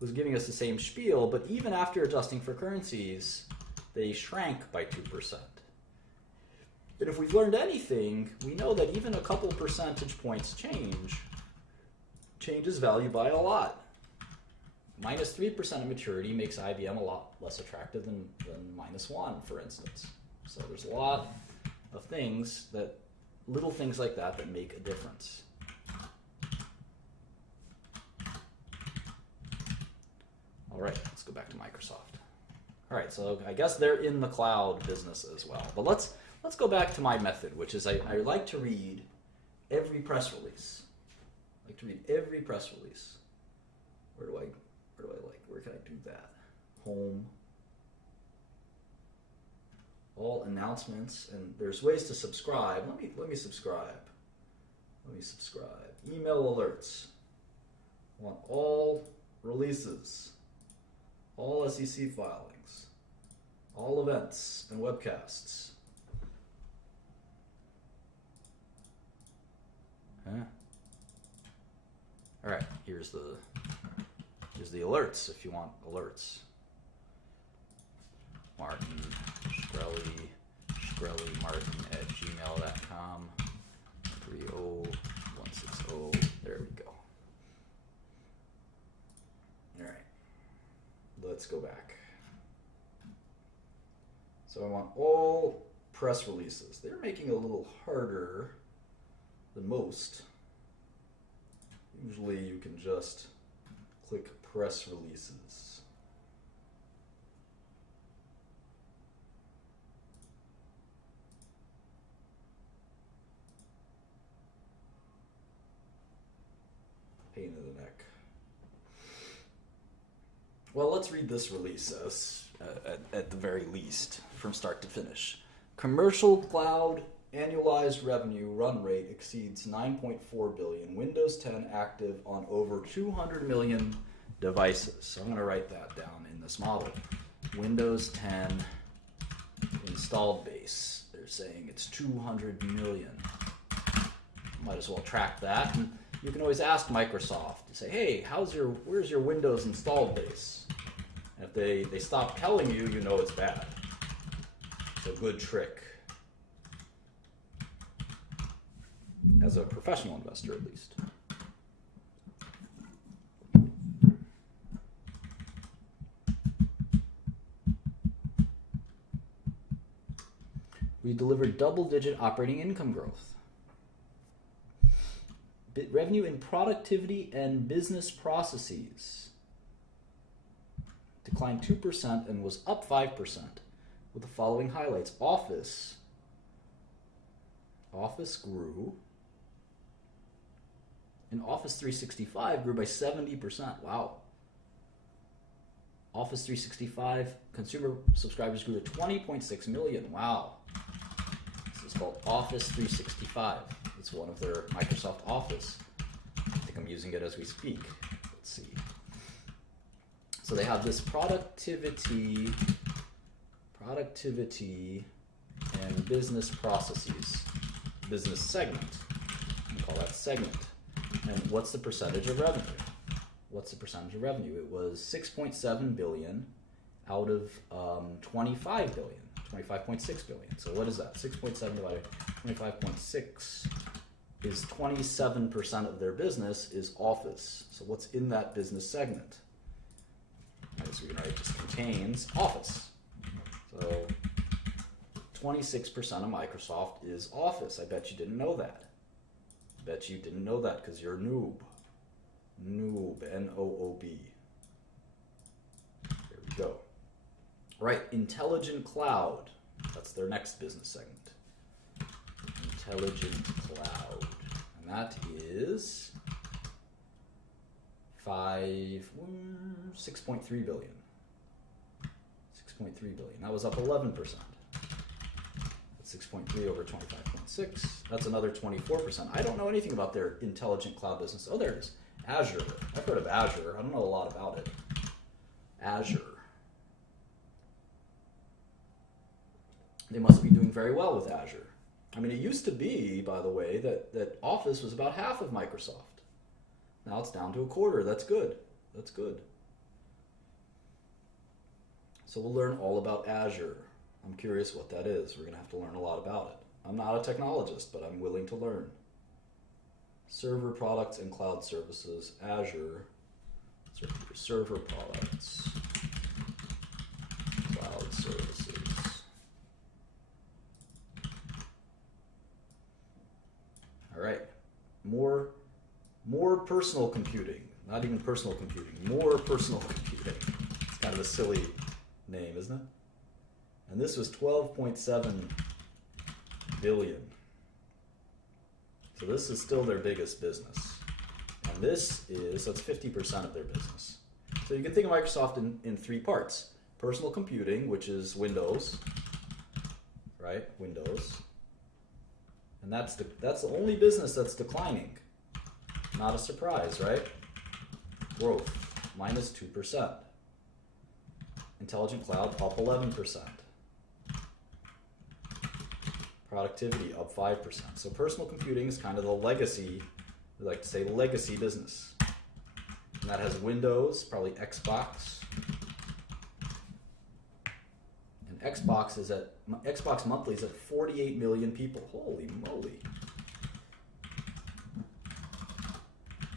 was giving us the same spiel, but even after adjusting for currencies, they shrank by 2%. And if we've learned anything, we know that even a couple percentage points changes value by a lot. Minus 3% of maturity makes IBM a lot less attractive than minus 1, for instance. So there's a lot of things little things like that make a difference. All right, let's go back to Microsoft. All right, so I guess they're in the cloud business as well. But let's go back to my method, which is I like to read every press release. Where can I do that? Home. All announcements, and there's ways to subscribe. Let me subscribe. Email alerts. I want all releases, all SEC filings, all events and webcasts. All right, here's the alerts if you want alerts. Martin Shkreli Martin at gmail.com 30160. There we go. All right, let's go back. So I want all press releases. They're making it a little harder than most. Usually you can just click press releases. Pain in the neck. Well, let's read this release at the very least, from start to finish. Commercial cloud annualized revenue run rate exceeds 9.4 billion. Windows 10 active on over 200 million devices. So I'm going to write that down in this model. Windows 10 installed base. They're saying it's 200 million. Might as well track that. And you can always ask Microsoft to say, hey, where's your Windows installed base? And if they stop telling you, you know it's bad. It's a good trick. As a professional investor, at least. We delivered double-digit operating income growth. Revenue in productivity and business processes declined 2% and was up 5% with the following highlights. Office grew, and Office 365 grew by 70%. Wow. Office 365 consumer subscribers grew to 20.6 million. Wow. This is called Office 365. It's one of their Microsoft Office. I think I'm using it as we speak. Let's see. So they have this productivity and business processes, business segment. We call that segment. And what's the percentage of revenue? What's the percentage of revenue? It was 6.7 billion out of 25 billion, 25.6 billion. So what is that? 6.7 divided by 25.6 is 27% of their business is Office. So what's in that business segment? As we can write, just contains Office. So 26% of Microsoft is Office. I bet you didn't know that. Bet you didn't know that because you're a noob. Noob, N-O-O-B. There we go. Right, Intelligent Cloud. That's their next business segment. Intelligent Cloud. And that is 6.3 billion. 6.3 billion. That was up 11%. 6.3 over 25.6. That's another 24%. I don't know anything about their intelligent cloud business. Oh, there it is. Azure. I've heard of Azure. I don't know a lot about it. Azure. They must be doing very well with Azure. I mean, it used to be, by the way, that Office was about half of Microsoft. Now it's down to a quarter. That's good. That's good. So we'll learn all about Azure. I'm curious what that is. We're going to have to learn a lot about it. I'm not a technologist, but I'm willing to learn. Server products and cloud services, Azure, server products, cloud services. All right, more personal computing, not even personal computing, more personal computing. It's kind of a silly name, isn't it? And this was 12.7 billion. So this is still their biggest business. And that's 50% of their business. So you can think of Microsoft in three parts. Personal computing, which is Windows, right? Windows. And that's the only business that's declining. Not a surprise, right? Growth, minus 2%. Intelligent Cloud, up 11%. Productivity up 5%. So personal computing is kind of the legacy, we like to say legacy business. And that has Windows, probably Xbox. And Xbox monthly is at 48 million people. Holy moly.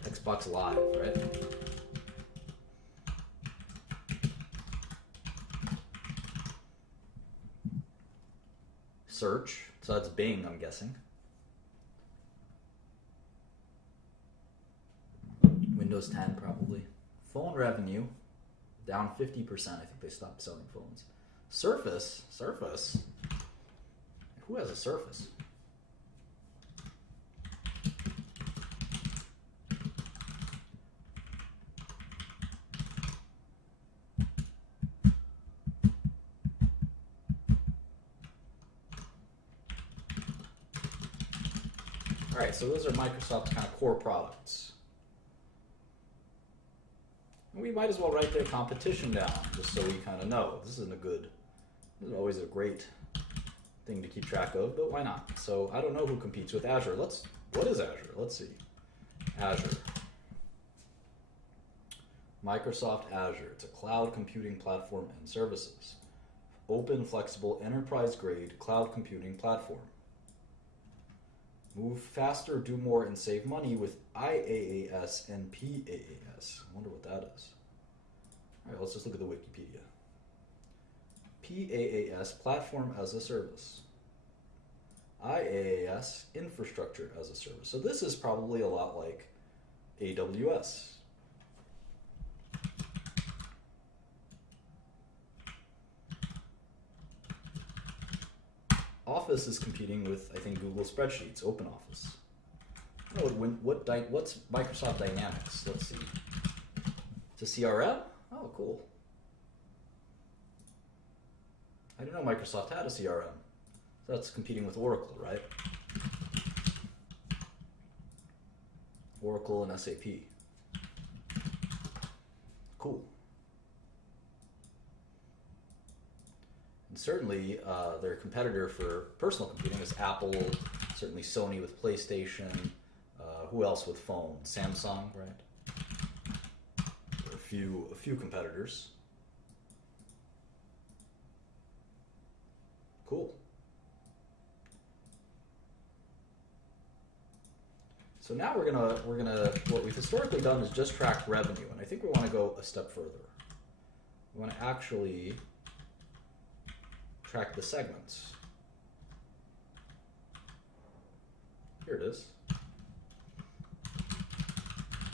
Xbox Live, right? Search. So that's Bing, I'm guessing. Windows 10 probably. Phone revenue, down 50%. I think they stopped selling phones. Surface? Who has a Surface? All right, so those are Microsoft's kind of core products. And we might as well write their competition down, just so we kind of know. This isn't always a great thing to keep track of, but why not? So I don't know who competes with Azure. What is Azure? Let's see. Azure. Microsoft Azure. It's a cloud computing platform and services. Open, flexible, enterprise-grade cloud computing platform. Move faster, do more, and save money with IaaS and PaaS. I wonder what that is. All right, let's just look at the Wikipedia. PaaS, Platform as a Service. IaaS, Infrastructure as a Service. So this is probably a lot like AWS. Office is competing with, I think, Google Spreadsheets, OpenOffice. I don't know what's Microsoft Dynamics? Let's see. It's a CRM? Oh, cool. I didn't know Microsoft had a CRM. That's competing with Oracle, right? Oracle and SAP. Cool. And certainly their competitor for personal computing is Apple, certainly Sony with PlayStation, who else with phones? Samsung, right? There are a few competitors. Cool. So now we're gonna what we've historically done is just track revenue, and I think we want to go a step further. We want to actually track the segments. Here it is.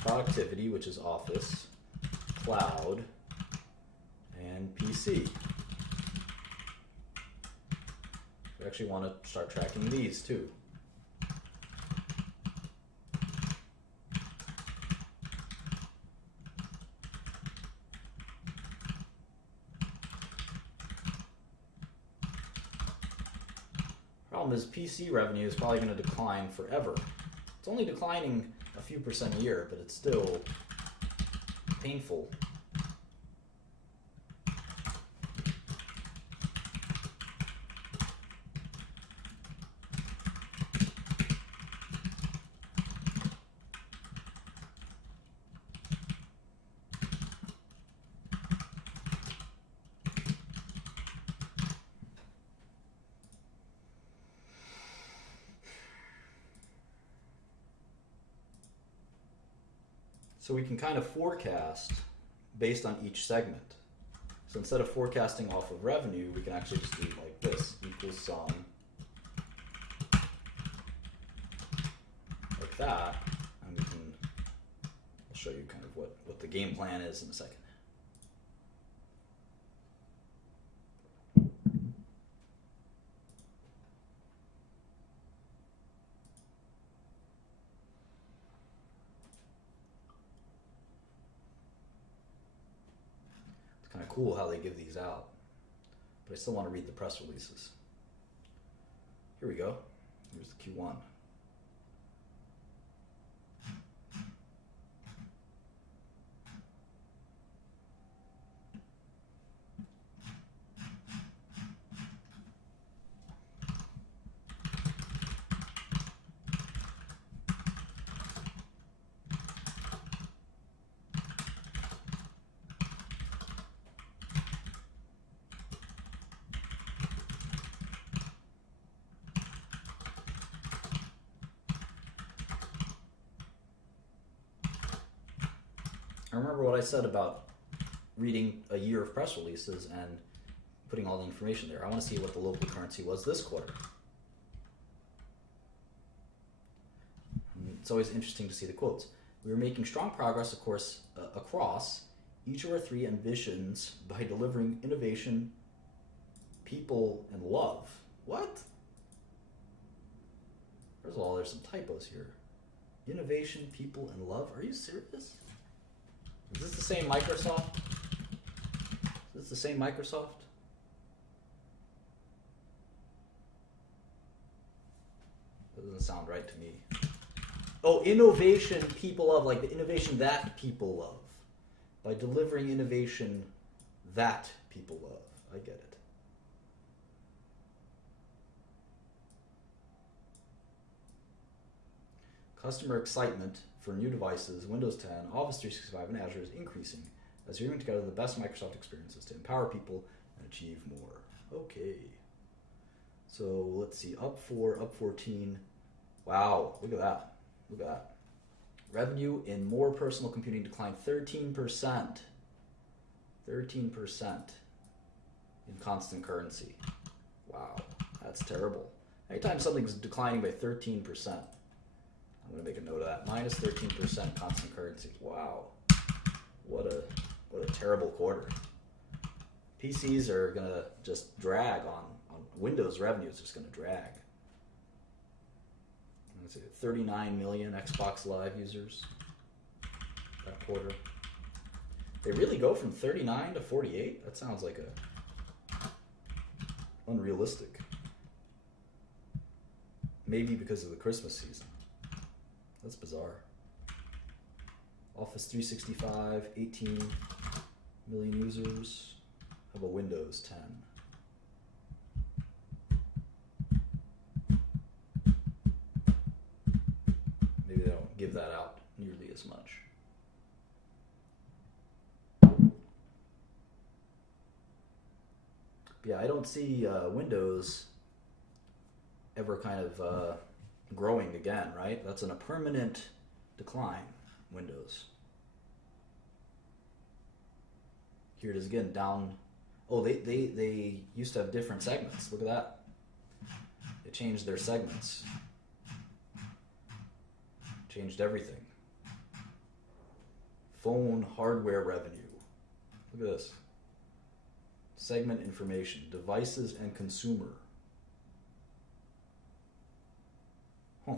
Productivity, which is Office, Cloud, and PC. We actually want to start tracking these too. Problem is PC revenue is probably going to decline forever. It's only declining a few percent a year, but it's still painful. So we can kind of forecast based on each segment. So instead of forecasting off of revenue, we can actually just do like this, equals sum, like that, and we can, I'll show you kind of what the game plan is in a second. Kind of cool how they give these out, but I still want to read the press releases. Here we go. Here's the Q1. I remember what I said about reading a year of press releases and putting all the information there. I want to see what the local currency was this quarter. And it's always interesting to see the quotes. We are making strong progress, of course, across each of our three ambitions by delivering innovation, people, and love. What? First of all, there's some typos here. Innovation, people, and love? Are you serious? Is this the same Microsoft? Is this the same Microsoft? That doesn't sound right to me. Oh, innovation people love, like the innovation that people love. By delivering innovation that people love. I get it. Customer excitement for new devices, Windows 10, Office 365, and Azure is increasing as you're bringing together the best Microsoft experiences to empower people and achieve more. Okay. So let's see, up 4, up 14. Wow, look at that. Look at that. Revenue in more personal computing declined 13%. 13% in constant currency. Wow, that's terrible. Anytime something's declining by 13%, I'm going to make a note of that. Minus 13% constant currency. Wow. What a terrible quarter. PCs are going to just drag on Windows revenue is just going to drag. Let's see, 39 million Xbox Live users that quarter. They really go from 39 to 48? That sounds like unrealistic. Maybe because of the Christmas season. That's bizarre. Office 365, 18 million users. How about Windows 10? Maybe they don't give that out nearly as much. Yeah, I don't see Windows ever kind of growing again, right? That's in a permanent decline, Windows. Here it is again, down. Oh, they used to have different segments. Look at that. They changed their segments. Changed everything. Phone hardware revenue. Look at this. Segment information, devices and consumer. Huh.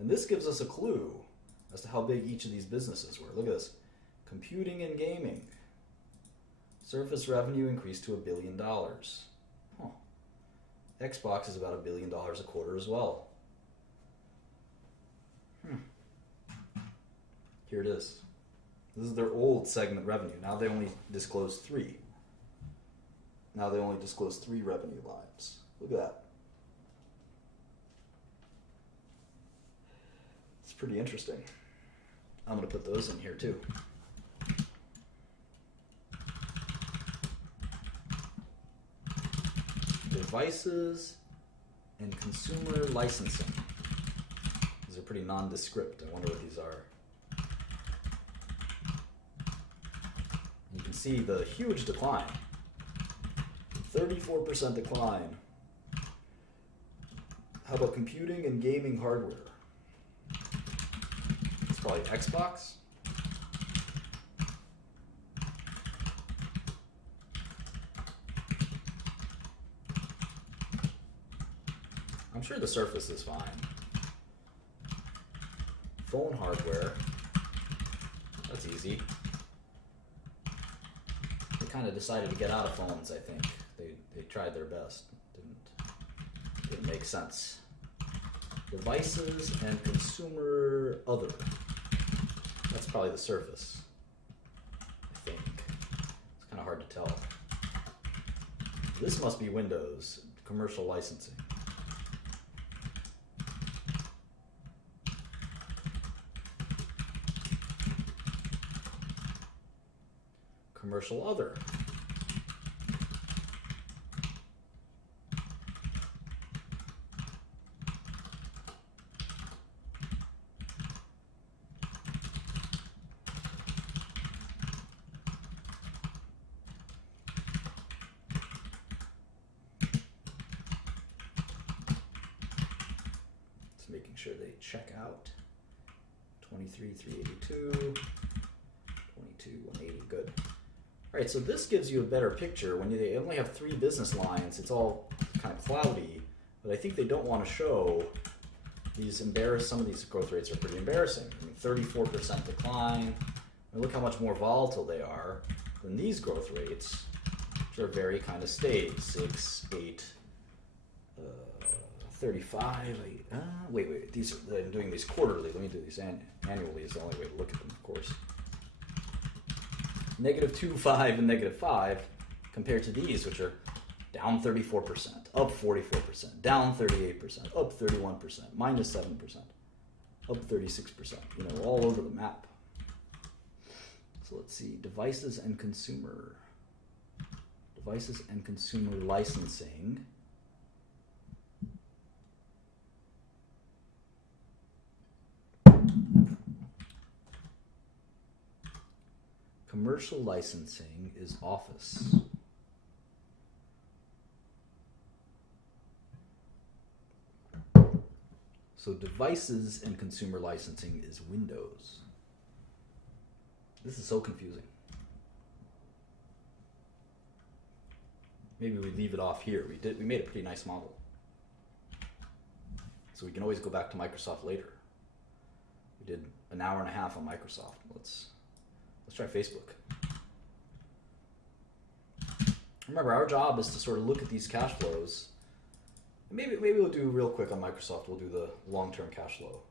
And this gives us a clue as to how big each of these businesses were. Look at this. Computing and gaming. Surface revenue increased to $1 billion. Huh. Xbox is about $1 billion a quarter as well. Here it is. This is their old segment revenue. Now they only disclose 3. Now they only disclose 3 revenue lines. Look at that. It's pretty interesting. I'm going to put those in here too. Devices and consumer licensing. These are pretty nondescript. I wonder what these are. You can see the huge decline. 34% decline. How about computing and gaming hardware? It's probably Xbox. I'm sure the Surface is fine. Phone hardware. That's easy. They kind of decided to get out of phones, I think. They tried their best. Didn't make sense. Devices and consumer other. That's probably the Surface, I think. It's kind of hard to tell. This must be Windows, commercial licensing. Commercial other. Just making sure they check out. 23,382, 22,180, good. All right, so this gives you a better picture. When they only have 3 business lines, it's all kind of cloudy, but I think they don't want to show these some of these growth rates are pretty embarrassing. I mean, 34% decline. I mean, look how much more volatile they are than these growth rates, which are very kind of staid. 6, 8, 35. Wait. I'm doing these quarterly. Let me do these annually is the only way to look at them, of course. -2, 5, and -5 compared to these, which are down 34%, up 44%, down 38%, up 31%, -7%, up 36%, all over the map. So let's see, devices and consumer licensing. Commercial licensing is Office. So devices and consumer licensing is Windows. This is so confusing. Maybe we leave it off here. We made a pretty nice model. So we can always go back to Microsoft later. We did an hour and a half on Microsoft. Let's try Facebook. Remember, our job is to sort of look at these cash flows. Maybe we'll do real quick on Microsoft. We'll do the long-term cash flow.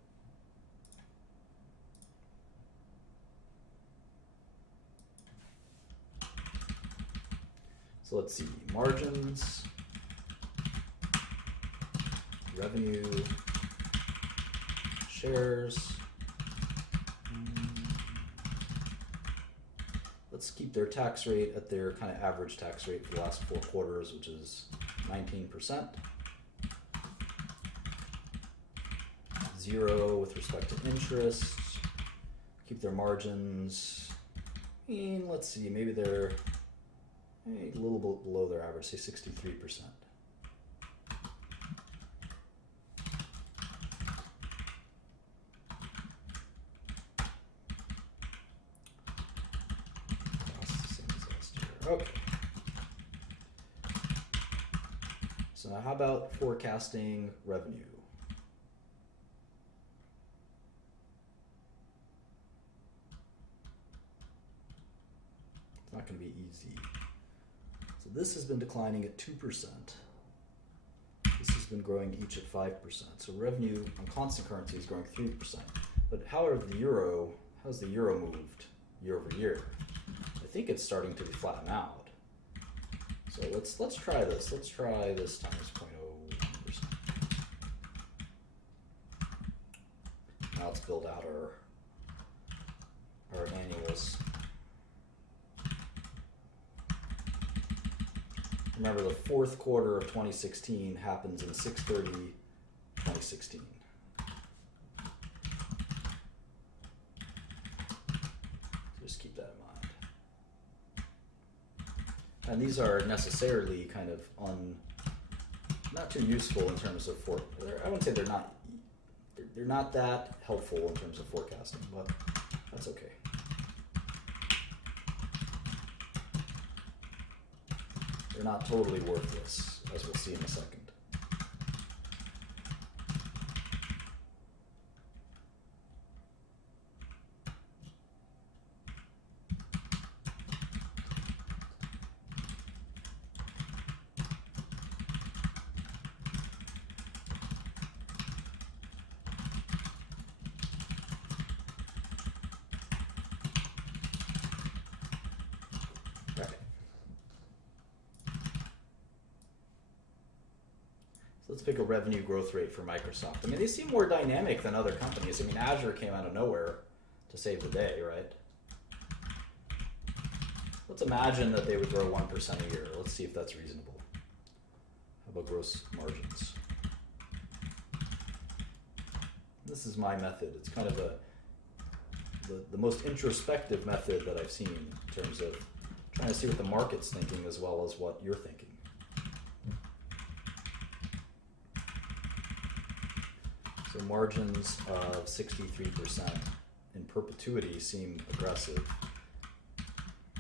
So let's see, margins, revenue, shares. Let's keep their tax rate at their kind of average tax rate for the last 4 quarters, which is 19%. 0 with respect to interest. Keep their margins. And let's see, maybe they're a little bit below their average, say 63%. Okay. So now how about forecasting revenue? It's not going to be easy. So this has been declining at 2%. This has been growing each at 5%. So revenue on constant currency is growing 3%. But however, how's the euro moved year over year? I think it's starting to flatten out. So let's try this. Let's try this times 0.01%. Now let's build out our annuals. Remember, the 4th quarter of 2016 happens in 6/30/2016. Just keep that in mind. And these are necessarily kind of not too useful in terms of I wouldn't say they're not that helpful in terms of forecasting, but that's okay. They're not totally worthless, as we'll see in a second. Let's pick a revenue growth rate for Microsoft. I mean, they seem more dynamic than other companies. I mean, Azure came out of nowhere to save the day, right? Let's imagine that they would grow 1% a year. Let's see if that's reasonable. How about gross margins? This is my method. It's kind of the most introspective method that I've seen in terms of trying to see what the market's thinking as well as what you're thinking. So margins of 63% in perpetuity seem aggressive.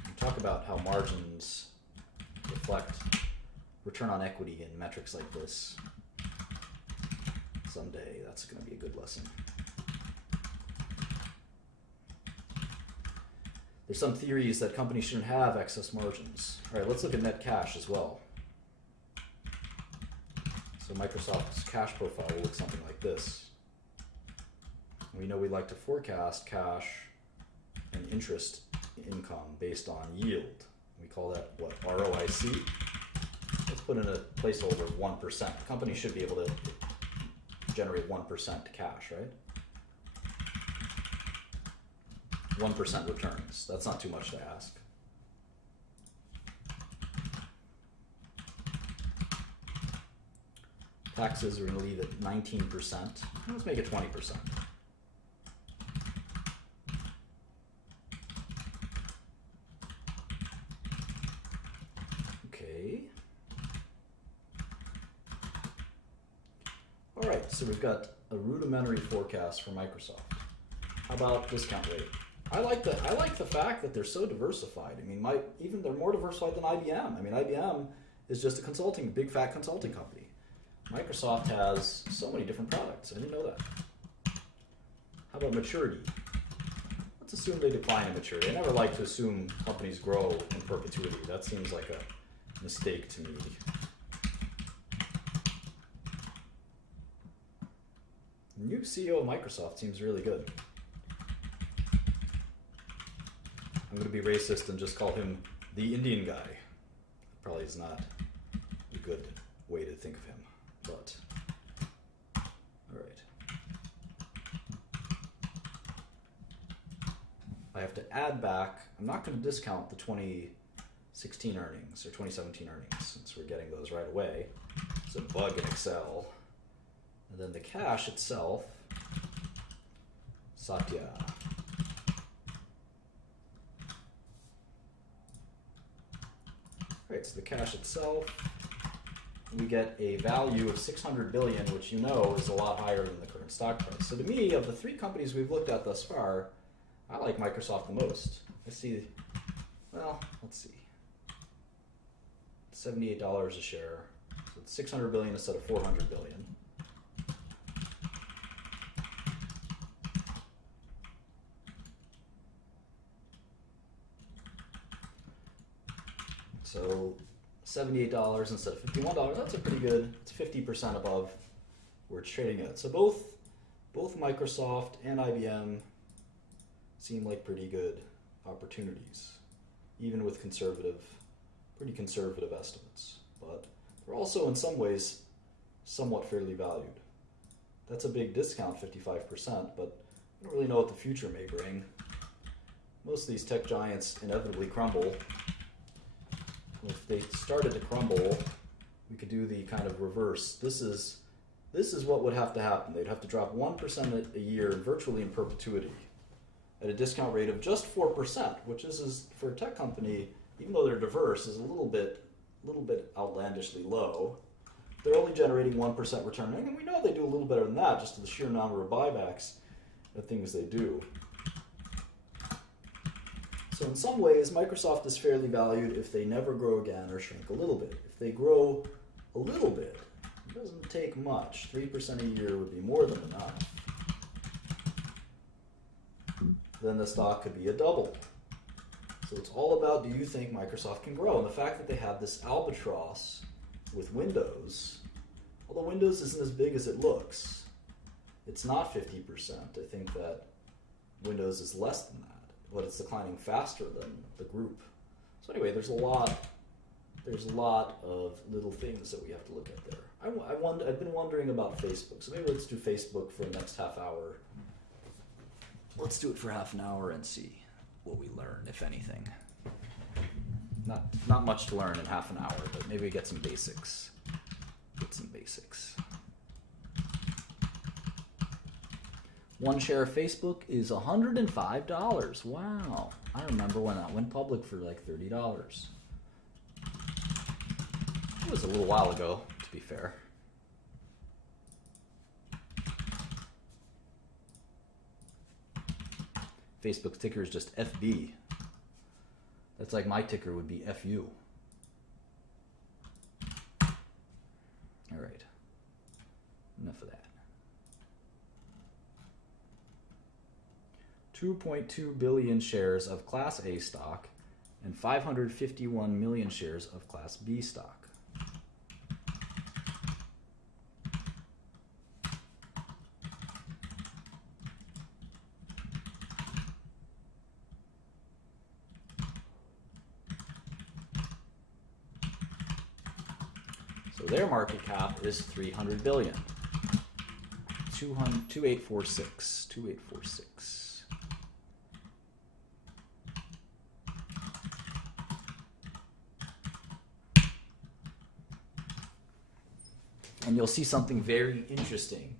We talk about how margins reflect return on equity in metrics like this. Someday that's going to be a good lesson. There's some theories that companies shouldn't have excess margins. All right, let's look at net cash as well. So Microsoft's cash profile will look something like this. We know we like to forecast cash and interest income based on yield. We call that, what, ROIC? Let's put in a placeholder of 1%. The company should be able to generate 1% cash, right? 1% returns. That's not too much to ask. Taxes are going to leave at 19%. Let's make it 20%. Okay. All right, so we've got a rudimentary forecast for Microsoft. How about discount rate? I like the fact that they're so diversified. I mean, even they're more diversified than IBM. I mean, IBM is just a big fat consulting company. Microsoft has so many different products. I didn't know that. How about maturity? Let's assume they decline in maturity. I never like to assume companies grow in perpetuity. That seems like mistake to me. The new CEO of Microsoft seems really good. I'm going to be racist and just call him the Indian guy. Probably is not a good way to think of him, but all right. I have to add back, I'm not going to discount the 2016 earnings or 2017 earnings since we're getting those right away. It's a bug in Excel. And then the cash itself, Satya. Right, so the cash itself, we get a value of 600 billion, which you know is a lot higher than the current stock price. So to me, of the three companies we've looked at thus far, I like Microsoft the most. I see, well, let's see, $78 a share. So it's 600 billion instead of 400 billion. So $78 instead of $51, that's a pretty good, it's 50% above where it's trading at. So both Microsoft and IBM seem like pretty good opportunities, even with pretty conservative estimates. But they're also in some ways somewhat fairly valued. That's a big discount, 55%, but I don't really know what the future may bring. Most of these tech giants inevitably crumble. If they started to crumble, we could do the kind of reverse. This is what would have to happen. They'd have to drop 1% a year virtually in perpetuity at a discount rate of just 4%, which is for a tech company, even though they're diverse, is a little bit outlandishly low. They're only generating 1% return, and we know they do a little better than that, just to the sheer number of buybacks of things they do. So in some ways, Microsoft is fairly valued if they never grow again or shrink a little bit. If they grow a little bit, it doesn't take much. 3% a year would be more than enough. Then the stock could be a double. So it's all about, do you think Microsoft can grow? And the fact that they have this albatross with Windows, although Windows isn't as big as it looks, it's not 50%. I think that Windows is less than that, but it's declining faster than the group. So anyway, there's a lot of little things that we have to look at there. I've been wondering about Facebook, so maybe let's do Facebook for the next half hour. Let's do it for half an hour and see what we learn, if anything. Not much to learn in half an hour, but maybe we get some basics. One share of Facebook is $105. Wow. I remember when that went public for like $30. It was a little while ago, to be fair. Facebook's ticker is just FB. That's like my ticker would be FU. All right. Enough of that. 2.2 billion shares of Class A stock and 551 million shares of Class B stock. So their market cap is 300 billion. 2846. And you'll see something very interesting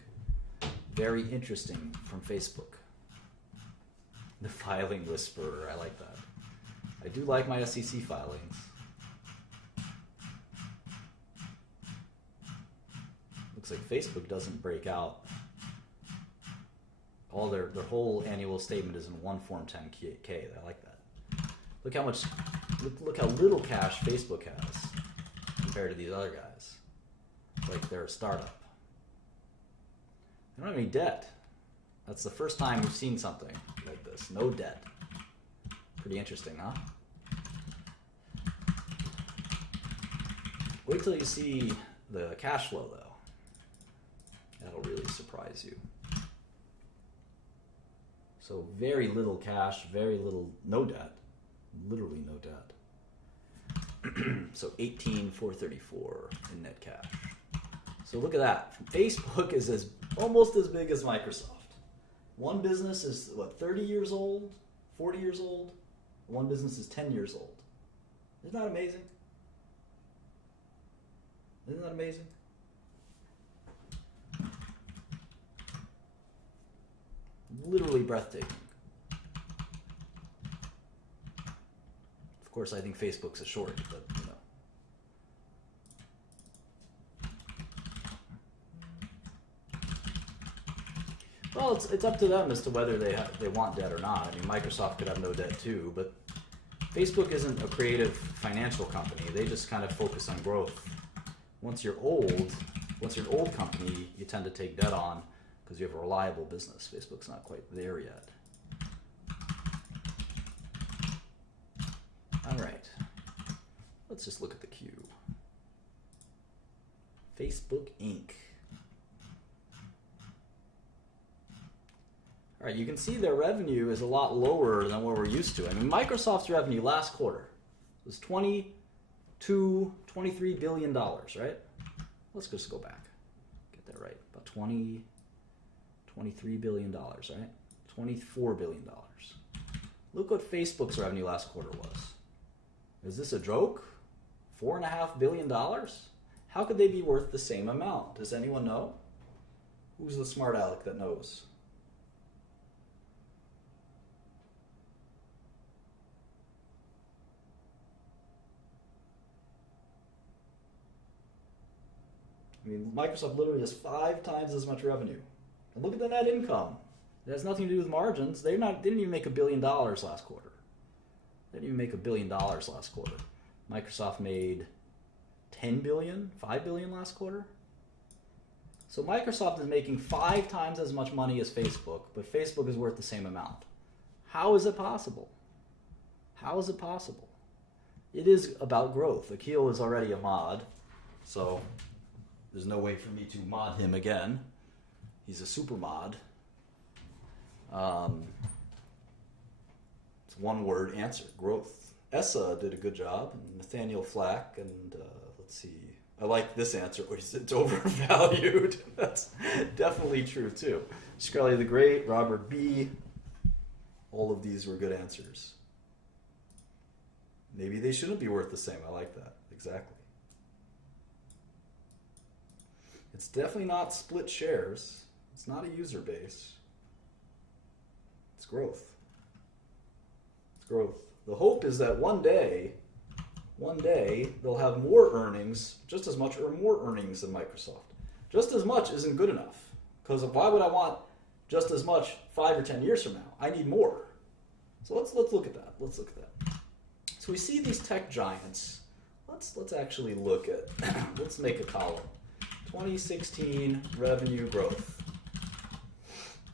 from Facebook. The filing whisperer, I like that. I do like my SEC filings. Looks like Facebook doesn't break out. All their whole annual statement is in one Form 10-K. I like that. Look how little cash Facebook has compared to these other guys. Like they're a startup. They don't have any debt. That's the first time we've seen something like this. No debt. Pretty interesting, huh? Wait till you see the cash flow, though. That'll really surprise you. So very little cash, very little, no debt, literally no debt. So 18,434 in net cash. So look at that. Facebook is almost as big as Microsoft. One business is, what, 30 years old, 40 years old? One business is 10 years old. Isn't that amazing? Isn't that amazing? Literally breathtaking. Of course, I think Facebook's a short, but you know. Well, it's up to them as to whether they want debt or not. I mean, Microsoft could have no debt too, but Facebook isn't a creative financial company. They just kind of focus on growth. Once you're an old company, you tend to take debt on because you have a reliable business. Facebook's not quite there yet. All right, let's just look at the Q. Facebook Inc. All right, you can see their revenue is a lot lower than what we're used to. I mean, Microsoft's revenue last quarter was $23 billion, right? Let's just go back, get that right. About $23 billion, right? $24 billion. Look what Facebook's revenue last quarter was. Is this a joke? $4.5 billion? How could they be worth the same amount? Does anyone know? Who's the smart aleck that knows? I mean, Microsoft literally has 5 times as much revenue. And look at the net income. It has nothing to do with margins. They didn't even make $1 billion last quarter. They didn't even make $1 billion last quarter. Microsoft made 10 billion, 5 billion last quarter. So Microsoft is making 5 times as much money as Facebook, but Facebook is worth the same amount. How is it possible? How is it possible? It is about growth. Akil is already a mod, so there's no way for me to mod him again. He's a super mod. It's one word answer, growth. Essa did a good job, and Nathaniel Flack, and let's see. I like this answer where he said it's overvalued. That's definitely true too. Shkreli the Great, Robert B. All of these were good answers. Maybe they shouldn't be worth the same. I like that. Exactly. It's definitely not split shares. It's not a user base. It's growth. It's growth. The hope is that one day they'll have more earnings, just as much or more earnings than Microsoft. Just as much isn't good enough, because why would I want just as much 5 or 10 years from now? I need more. So let's look at that. Let's look at that. So we see these tech giants. Let's actually look at. Let's make a column. 2016 revenue growth.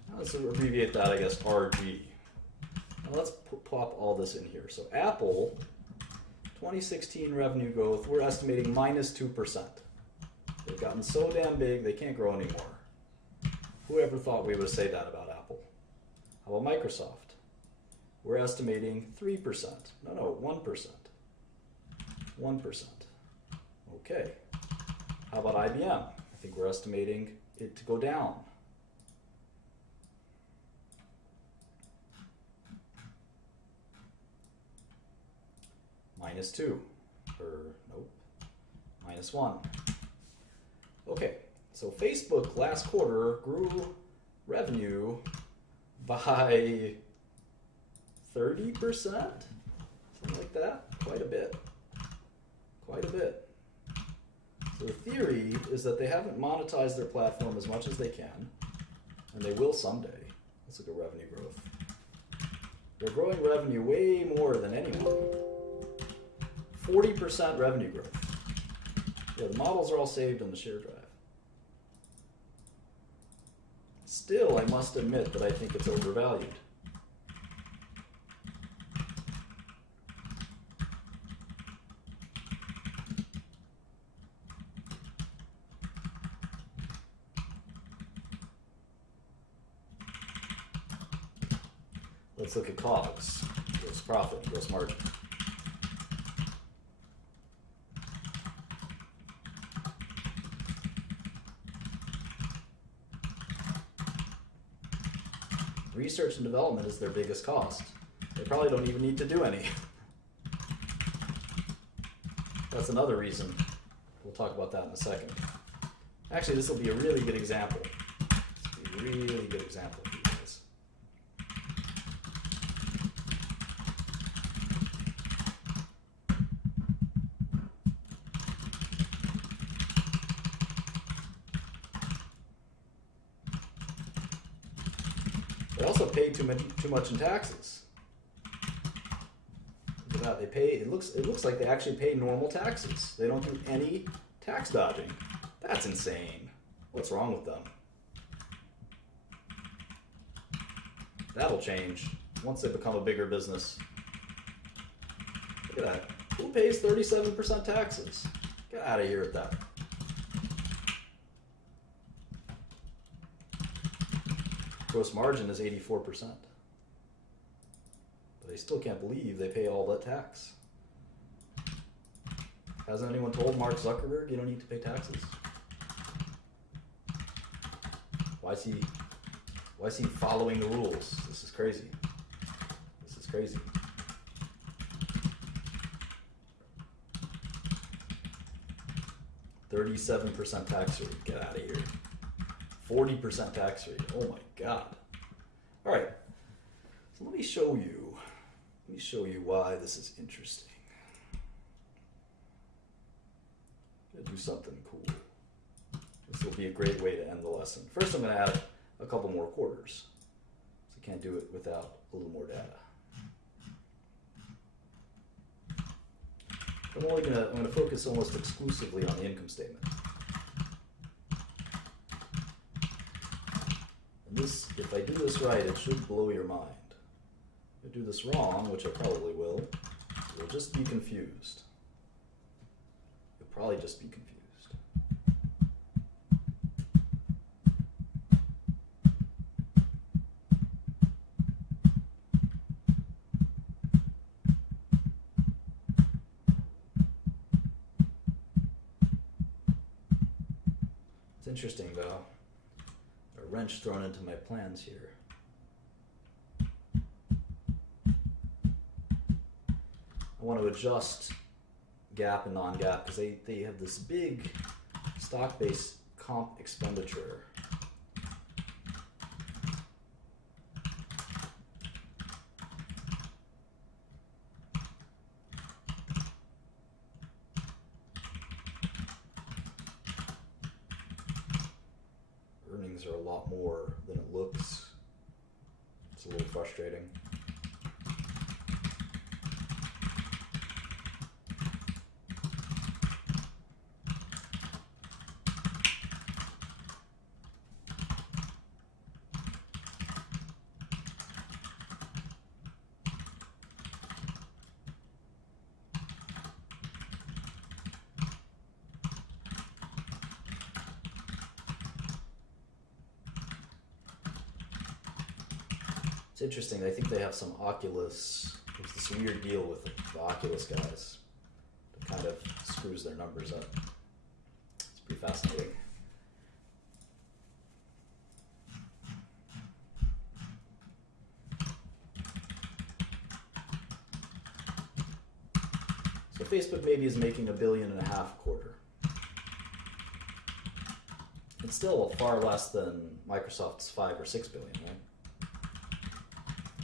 Now let's abbreviate that, I guess, RG. Now let's plop all this in here. So Apple, 2016 revenue growth, we're estimating -2%. They've gotten so damn big, they can't grow anymore. Whoever thought we would say that about Apple? How about Microsoft? We're estimating 3%. No, 1%. 1%. Okay. How about IBM? I think we're estimating it to go down. -2, or nope, -1. Okay, so Facebook last quarter grew revenue by 30%, something like that, quite a bit. So the theory is that they haven't monetized their platform as much as they can, and they will someday. Let's look at revenue growth. They're growing revenue way more than anyone. 40% revenue growth. Yeah, the models are all saved on the share drive. Still, I must admit that I think it's overvalued. let's look at COGS, gross profit, gross margin. Research and development is their biggest cost. They probably don't even need to do any. That's another reason. We'll talk about that in a second. Actually, this will be a really good example. This will be a really good example for you guys. They also pay too much in taxes. Look at that. They pay. It looks like they actually pay normal taxes. They don't do any tax dodging. That's insane. What's wrong with them? That'll change once they become a bigger business. Look at that. Who pays 37% taxes? Get out of here with that. Gross margin is 84%. But they still can't believe they pay all that tax. Hasn't anyone told Mark Zuckerberg you don't need to pay taxes? Why is he following the rules? This is crazy. This is crazy. %37 tax rate. Get out of here. 40% tax rate. Oh my God. All right. So let me show you why this is interesting. I'm gonna do something cool. This will be a great way to end the lesson. First, I'm going to add a couple more quarters. So I can't do it without a little more data. I'm going to focus almost exclusively on the income statement. And this, if I do this right, it should blow your mind. If I do this wrong, which I probably will, you'll just be confused. You'll probably just be confused. Interesting though, a wrench thrown into my plans here. I want to adjust GAAP and non-GAAP because they have this big stock-based comp expenditure. Earnings are a lot more than it looks. It's a little frustrating. It's interesting. I think they have some Oculus. There's this weird deal with the Oculus guys that kind of screws their numbers up. It's pretty fascinating. So Facebook maybe is making $1.5 billion a quarter. It's still far less than Microsoft's $5 or $6 billion, right?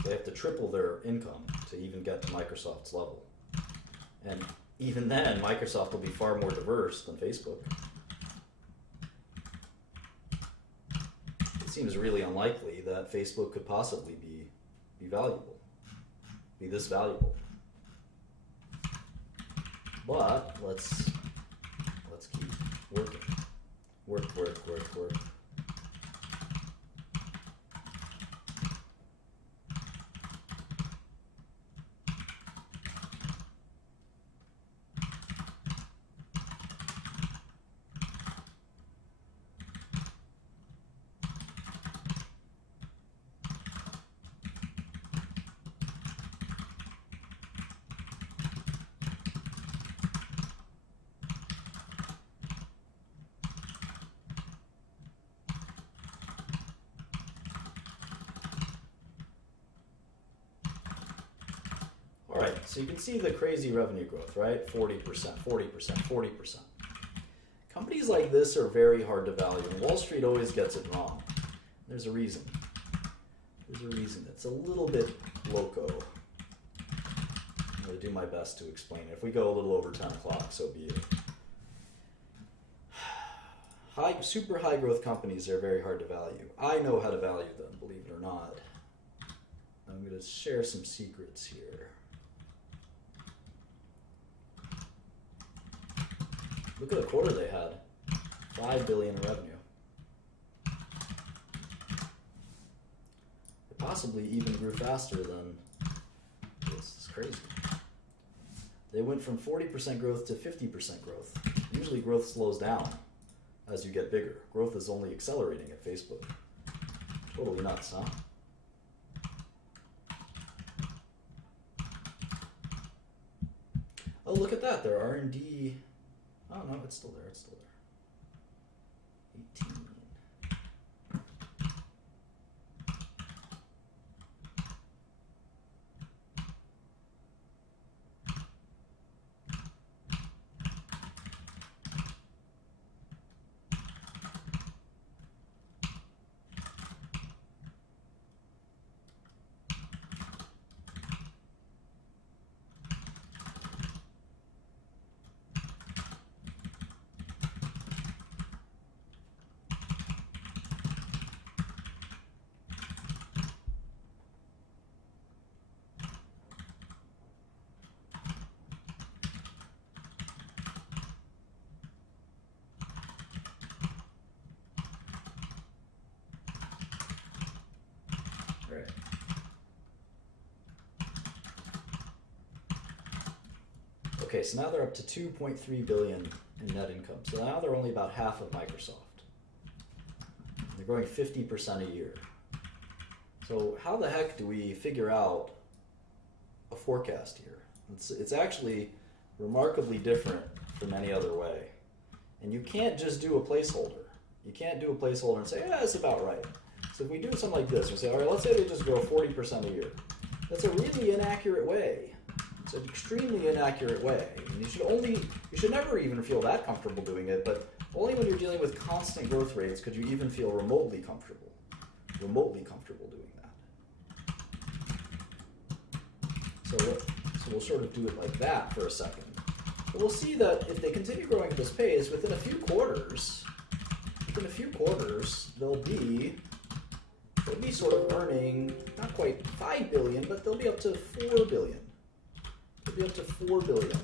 They have to triple their income to even get to Microsoft's level. And even then, Microsoft will be far more diverse than Facebook. It seems really unlikely that Facebook could possibly be valuable, be this valuable. But let's keep working. Work. so you can see the crazy revenue growth, right? 40%, 40%, 40%. Companies like this are very hard to value, and Wall Street always gets it wrong. There's a reason. There's a reason. It's a little bit loco. I'm going to do my best to explain it. If we go a little over 10 o'clock, so be it. Super high growth companies are very hard to value. I know how to value them, believe it or not. I'm going to share some secrets here. Look at the quarter they had. $5 billion in revenue. It possibly even grew faster than this. It's crazy. They went from 40% growth to 50% growth. Usually growth slows down as you get bigger. Growth is only accelerating at Facebook. Totally nuts, huh? Oh, look at that. Their R&D. Oh, no, it's still there. It's still there. 18. Right. Okay, so now they're up to 2.3 billion in net income. So now they're only about half of Microsoft. They're growing 50% a year. So how the heck do we figure out a forecast here? It's actually remarkably different from any other way. And you can't just do a placeholder. You can't do a placeholder and say, yeah, it's about right. So if we do something like this, we say, all right, let's say they just grow 40% a year. That's a really inaccurate way. It's an extremely inaccurate way. And you should never even feel that comfortable doing it, but only when you're dealing with constant growth rates could you even feel remotely comfortable doing that. So we'll sort of do it like that for a second. But we'll see that if they continue growing at this pace, within a few quarters, they'll be sort of earning, not quite 5 billion, but they'll be up to 4 billion. They'll be up to 4 billion.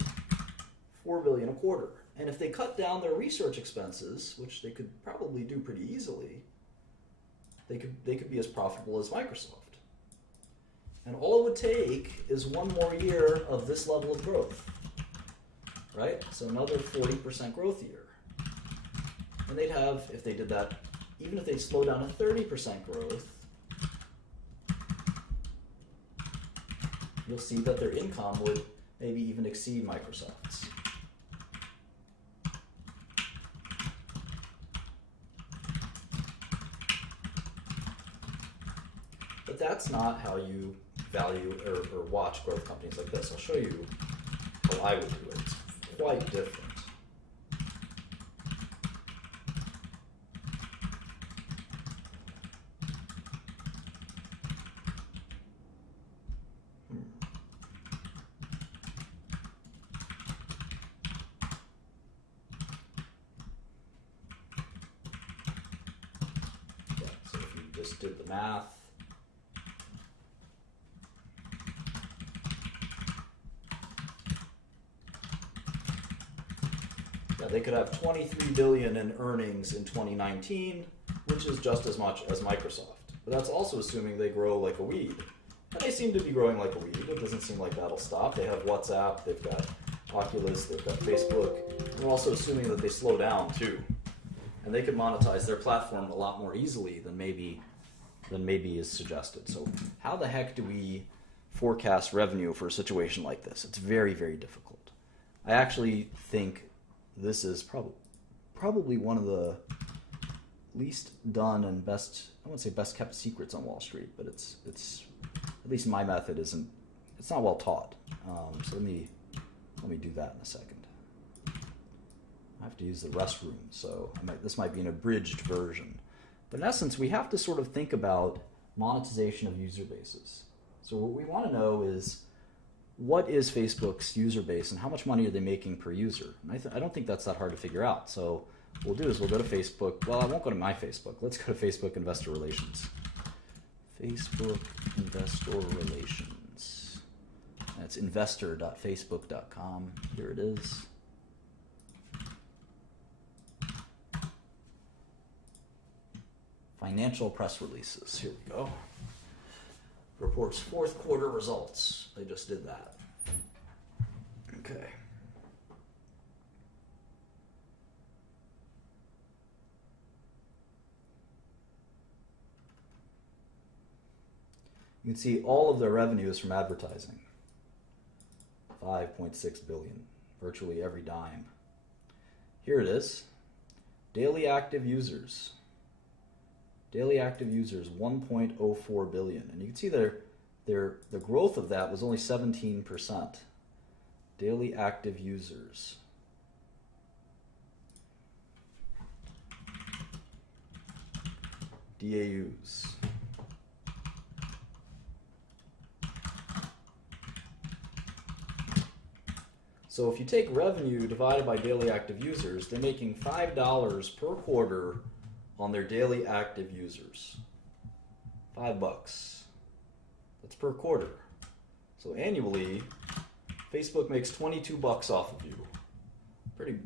4 billion a quarter. And if they cut down their research expenses, which they could probably do pretty easily, they could be as profitable as Microsoft. And all it would take is one more year of this level of growth. Right? So another 40% growth year. And they'd have, if they did that, even if they slow down to 30% growth, you'll see that their income would maybe even exceed Microsoft's. But that's not how you value or watch growth companies like this. I'll show you how I would do it. It's quite different. Just did the math. Yeah, they could have 23 billion in earnings in 2019, which is just as much as Microsoft. But that's also assuming they grow like a weed. And they seem to be growing like a weed. It doesn't seem like that'll stop. They have WhatsApp, they've got Oculus, they've got Facebook. And we're also assuming that they slow down too. And they could monetize their platform a lot more easily than maybe is suggested. So how the heck do we forecast revenue for a situation like this? It's very, very difficult. I actually think this is probably one of the least done and best, I wouldn't say best kept secrets on Wall Street, but it's at least my method isn't it's not well taught. So let me do that in a second. I have to use the restroom, so this might be an abridged version. But in essence, we have to sort of think about monetization of user bases. So what we want to know is, what is Facebook's user base and how much money are they making per user? And I don't think that's that hard to figure out. So what we'll do is we'll go to Facebook. Well, I won't go to my Facebook. Let's go to Facebook Investor Relations. Facebook Investor Relations. That's investor.facebook.com. Here it is. Financial press releases. Here we go. Reports fourth quarter results. They just did that. Okay. You can see all of their revenue is from advertising. 5.6 billion, virtually every dime. Here it is. Daily active users. Daily active users, 1.04 billion. And you can see the growth of that was only 17%. Daily active users. DAUs. So if you take revenue divided by daily active users, they're making $5 per quarter on their daily active users. $5. That's per quarter. So annually, Facebook makes 22 bucks off of you.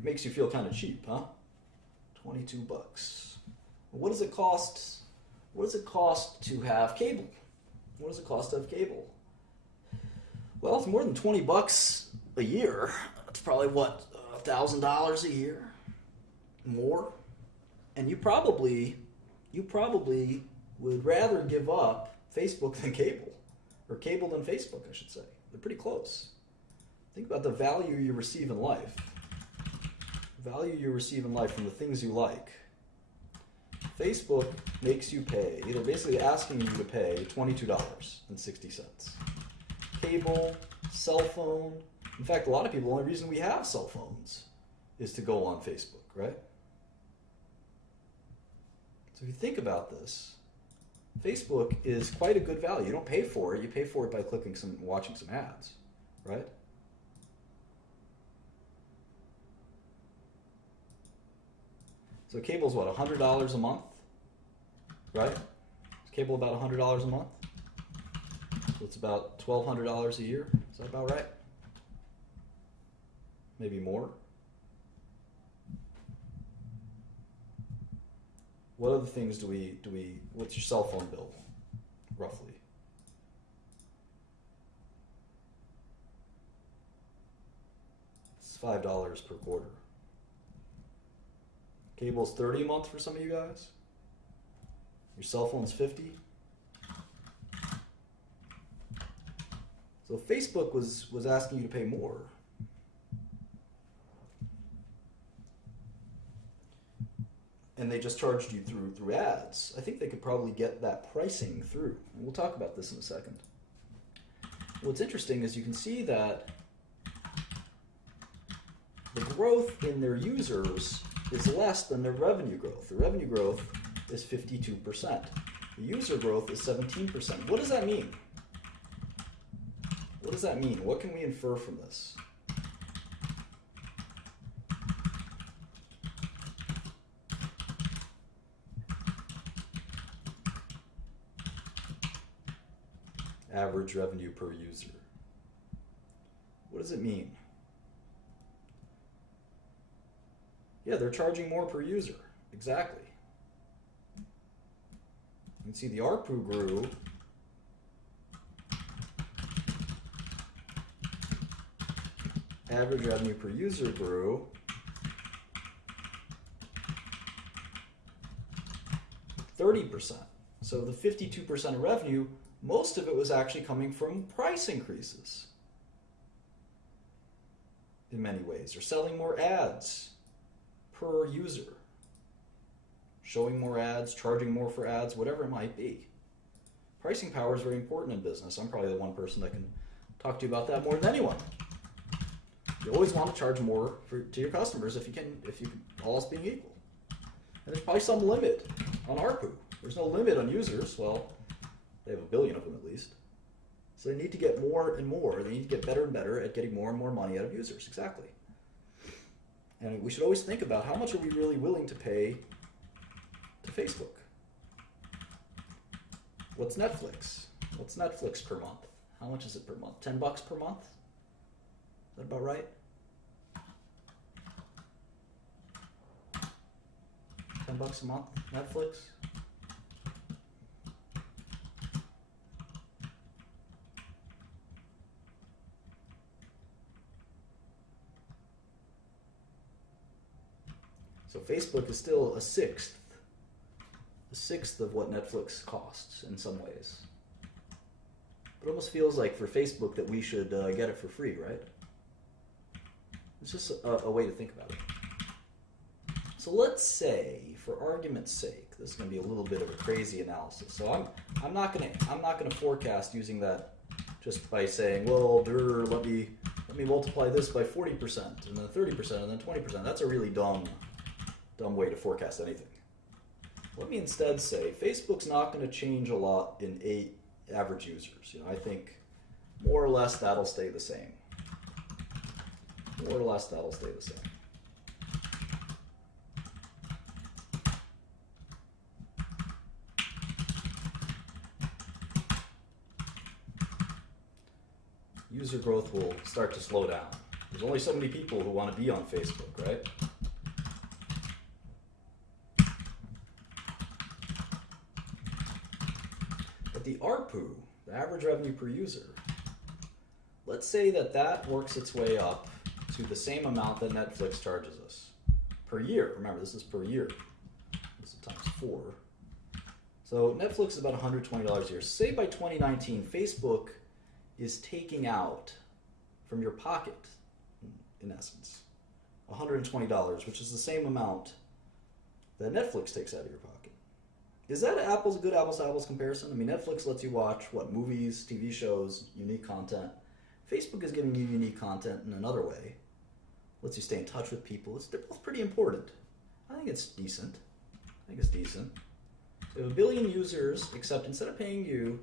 Makes you feel kind of cheap, huh? 22 bucks. What does it cost? What does it cost to have cable? What does it cost to have cable? Well, it's more than 20 bucks a year. It's probably what, $1,000 a year? More? And you probably would rather give up Facebook than cable, or cable than Facebook, I should say. They're pretty close. Think about the value you receive in life. Value you receive in life from the things you like. Facebook makes you pay, they're basically asking you to pay $22.60. Cable, cell phone. In fact, a lot of people, the only reason we have cell phones is to go on Facebook, right? So if you think about this, Facebook is quite a good value. You don't pay for it. You pay for it by watching some ads, right? So cable's what, $100 a month, right? Is cable about $100 a month? So it's about $1,200 a year. Is that about right? Maybe more. What other things what's your cell phone bill, roughly? It's $5 per quarter. Cable's $30 a month for some of you guys. Your cell phone's $50. So Facebook was asking you to pay more. And they just charged you through ads. I think they could probably get that pricing through. And we'll talk about this in a second. What's interesting is you can see that the growth in their users is less than their revenue growth. The revenue growth is 52%. The user growth is 17%. What does that mean? What does that mean? What can we infer from this? Average revenue per user. What does it mean? Yeah, they're charging more per user. Exactly. You can see the ARPU grew. Average revenue per user grew. 30%. So the 52% of revenue, most of it was actually coming from price increases in many ways. They're selling more ads per user, showing more ads, charging more for ads, whatever it might be. Pricing power is very important in business. I'm probably the one person that can talk to you about that more than anyone. You always want to charge more to your customers if you can, all else being equal. And there's probably some limit on ARPU. There's no limit on users. Well, they have 1 billion of them at least. So they need to get more and more. They need to get better and better at getting more and more money out of users. Exactly. And we should always think about how much are we really willing to pay to Facebook? What's Netflix? What's Netflix per month? How much is it per month? $10 per month? Is that about right? $10 a month, Netflix? So Facebook is still a sixth of what Netflix costs in some ways. It almost feels like for Facebook that we should get it for free, right? It's just a way to think about it. So let's say, for argument's sake, this is going to be a little bit of a crazy analysis. So I'm not going to forecast using that just by saying, well, let me multiply this by 40% and then 30% and then 20%. That's a really dumb way to forecast anything. Let me instead say Facebook's not going to change a lot in average users. I think more or less that'll stay the same. More or less that'll stay the same. User growth will start to slow down. There's only so many people who want to be on Facebook, right? The ARPU, the average revenue per user, let's say that works its way up to the same amount that Netflix charges us per year. Remember, this is per year. This is times 4. So Netflix is about $120 a year. Say by 2019, Facebook is taking out from your pocket, in essence, $120, which is the same amount that Netflix takes out of your pocket. Is that a good apples to apples comparison? I mean, Netflix lets you watch, movies, TV shows, unique content. Facebook is giving you unique content in another way. Lets you stay in touch with people. They're both pretty important. I think it's decent. So we have 1 billion users, except instead of paying you,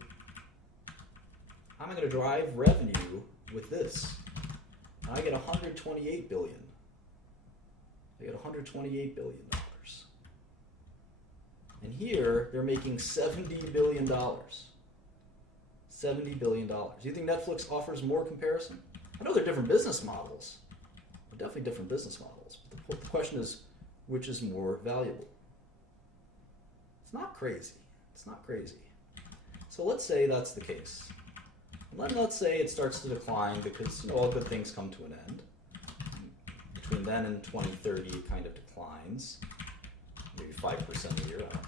I'm going to drive revenue with this. And I get 128 billion. I get $128 billion. And here, they're making $70 billion. $70 billion. Do you think Netflix offers more comparison? I know they're different business models. They're definitely different business models. But the question is, which is more valuable? It's not crazy. It's not crazy. So let's say that's the case. And then let's say it starts to decline because all good things come to an end. Between then and 2030, it kind of declines. Maybe 5% a year, I don't know.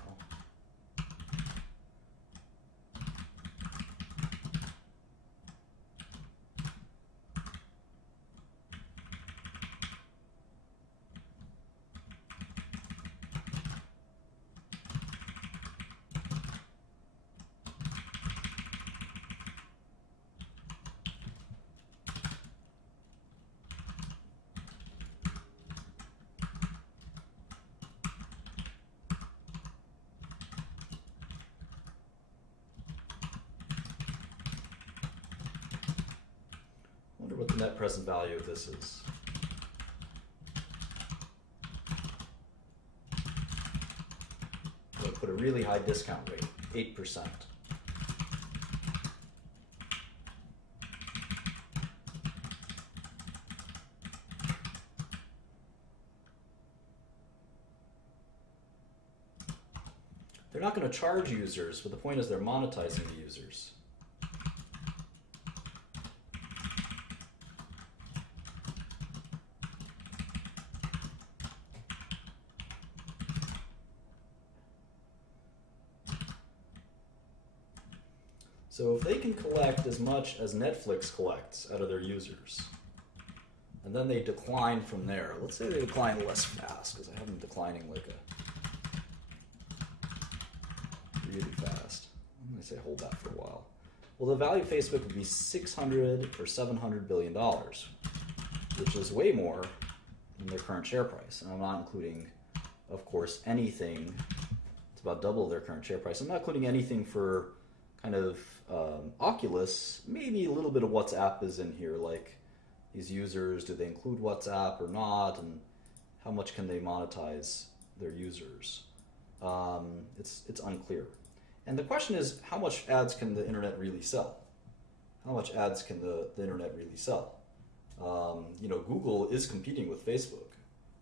What the net present value of this is. We'll put a really high discount rate, 8%. They're not going to charge users, but the point is they're monetizing the users. So if they can collect as much as Netflix collects out of their users, and then they decline from there, let's say they decline less fast, because I have them declining like really fast. I'm going to say hold that for a while. Well, the value of Facebook would be 600 or 700 billion dollars, which is way more than their current share price. And I'm not including, of course, anything. It's about double their current share price. I'm not including anything for kind of Oculus. Maybe a little bit of WhatsApp is in here, like these users, do they include WhatsApp or not, and how much can they monetize their users? It's unclear. And the question is, how much ads can the internet really sell? How much ads can the internet really sell? Google is competing with Facebook.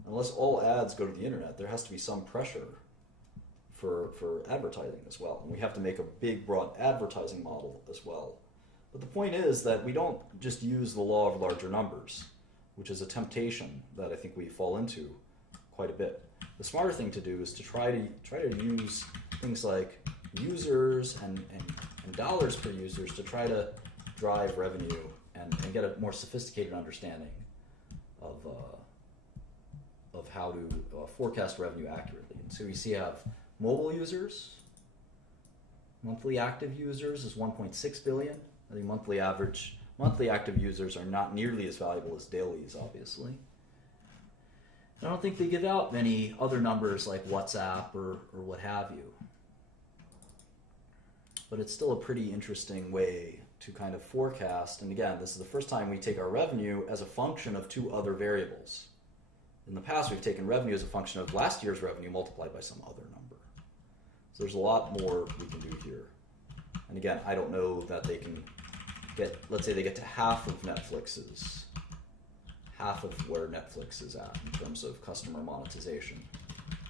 Unless all ads go to the internet, there has to be some pressure for advertising as well. And we have to make a big, broad advertising model as well. But the point is that we don't just use the law of larger numbers, which is a temptation that I think we fall into quite a bit. The smarter thing to do is to try to use things like users and dollars per users to try to drive revenue and get a more sophisticated understanding of how to forecast revenue accurately. And so we see I have mobile users, monthly active users is 1.6 billion. I think monthly active users are not nearly as valuable as dailies, obviously. I don't think they give out many other numbers like WhatsApp or what have you. But it's still a pretty interesting way to kind of forecast. And again, this is the first time we take our revenue as a function of two other variables. In the past, we've taken revenue as a function of last year's revenue multiplied by some other number. So there's a lot more we can do here. And again, I don't know that they can get, let's say they get to half of where Netflix is at in terms of customer monetization.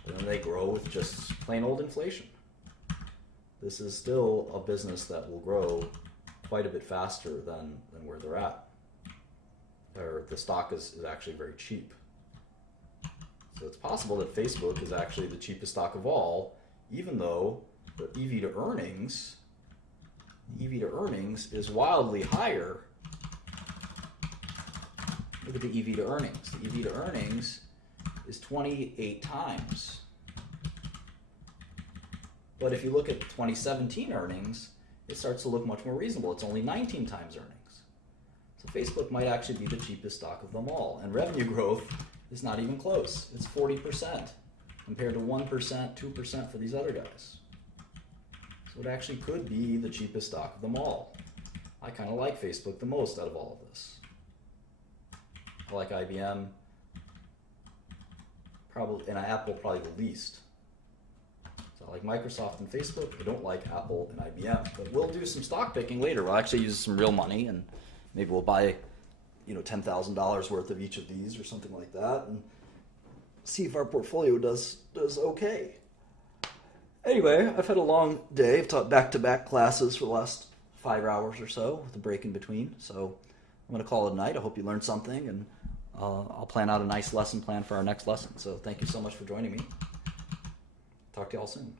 And then they grow with just plain old inflation. This is still a business that will grow quite a bit faster than where they're at. Or the stock is actually very cheap. So it's possible that Facebook is actually the cheapest stock of all, even though the EV to earnings is wildly higher. Look at the EV to earnings. The EV to earnings is 28 times. But if you look at 2017 earnings, it starts to look much more reasonable. It's only 19 times earnings. So Facebook might actually be the cheapest stock of them all. And revenue growth is not even close. It's 40% compared to 1%, 2% for these other guys. So it actually could be the cheapest stock of them all. I kind of like Facebook the most out of all of this. I like IBM, and Apple probably the least. So I like Microsoft and Facebook. I don't like Apple and IBM. But we'll do some stock picking later. We'll actually use some real money, and maybe we'll buy, $10,000 worth of each of these or something like that, and see if our portfolio does okay. Anyway, I've had a long day. I've taught back-to-back classes for the last 5 hours or so with a break in between. So I'm going to call it a night. I hope you learned something, and I'll plan out a nice lesson plan for our next lesson. So thank you so much for joining me. Talk to you all soon.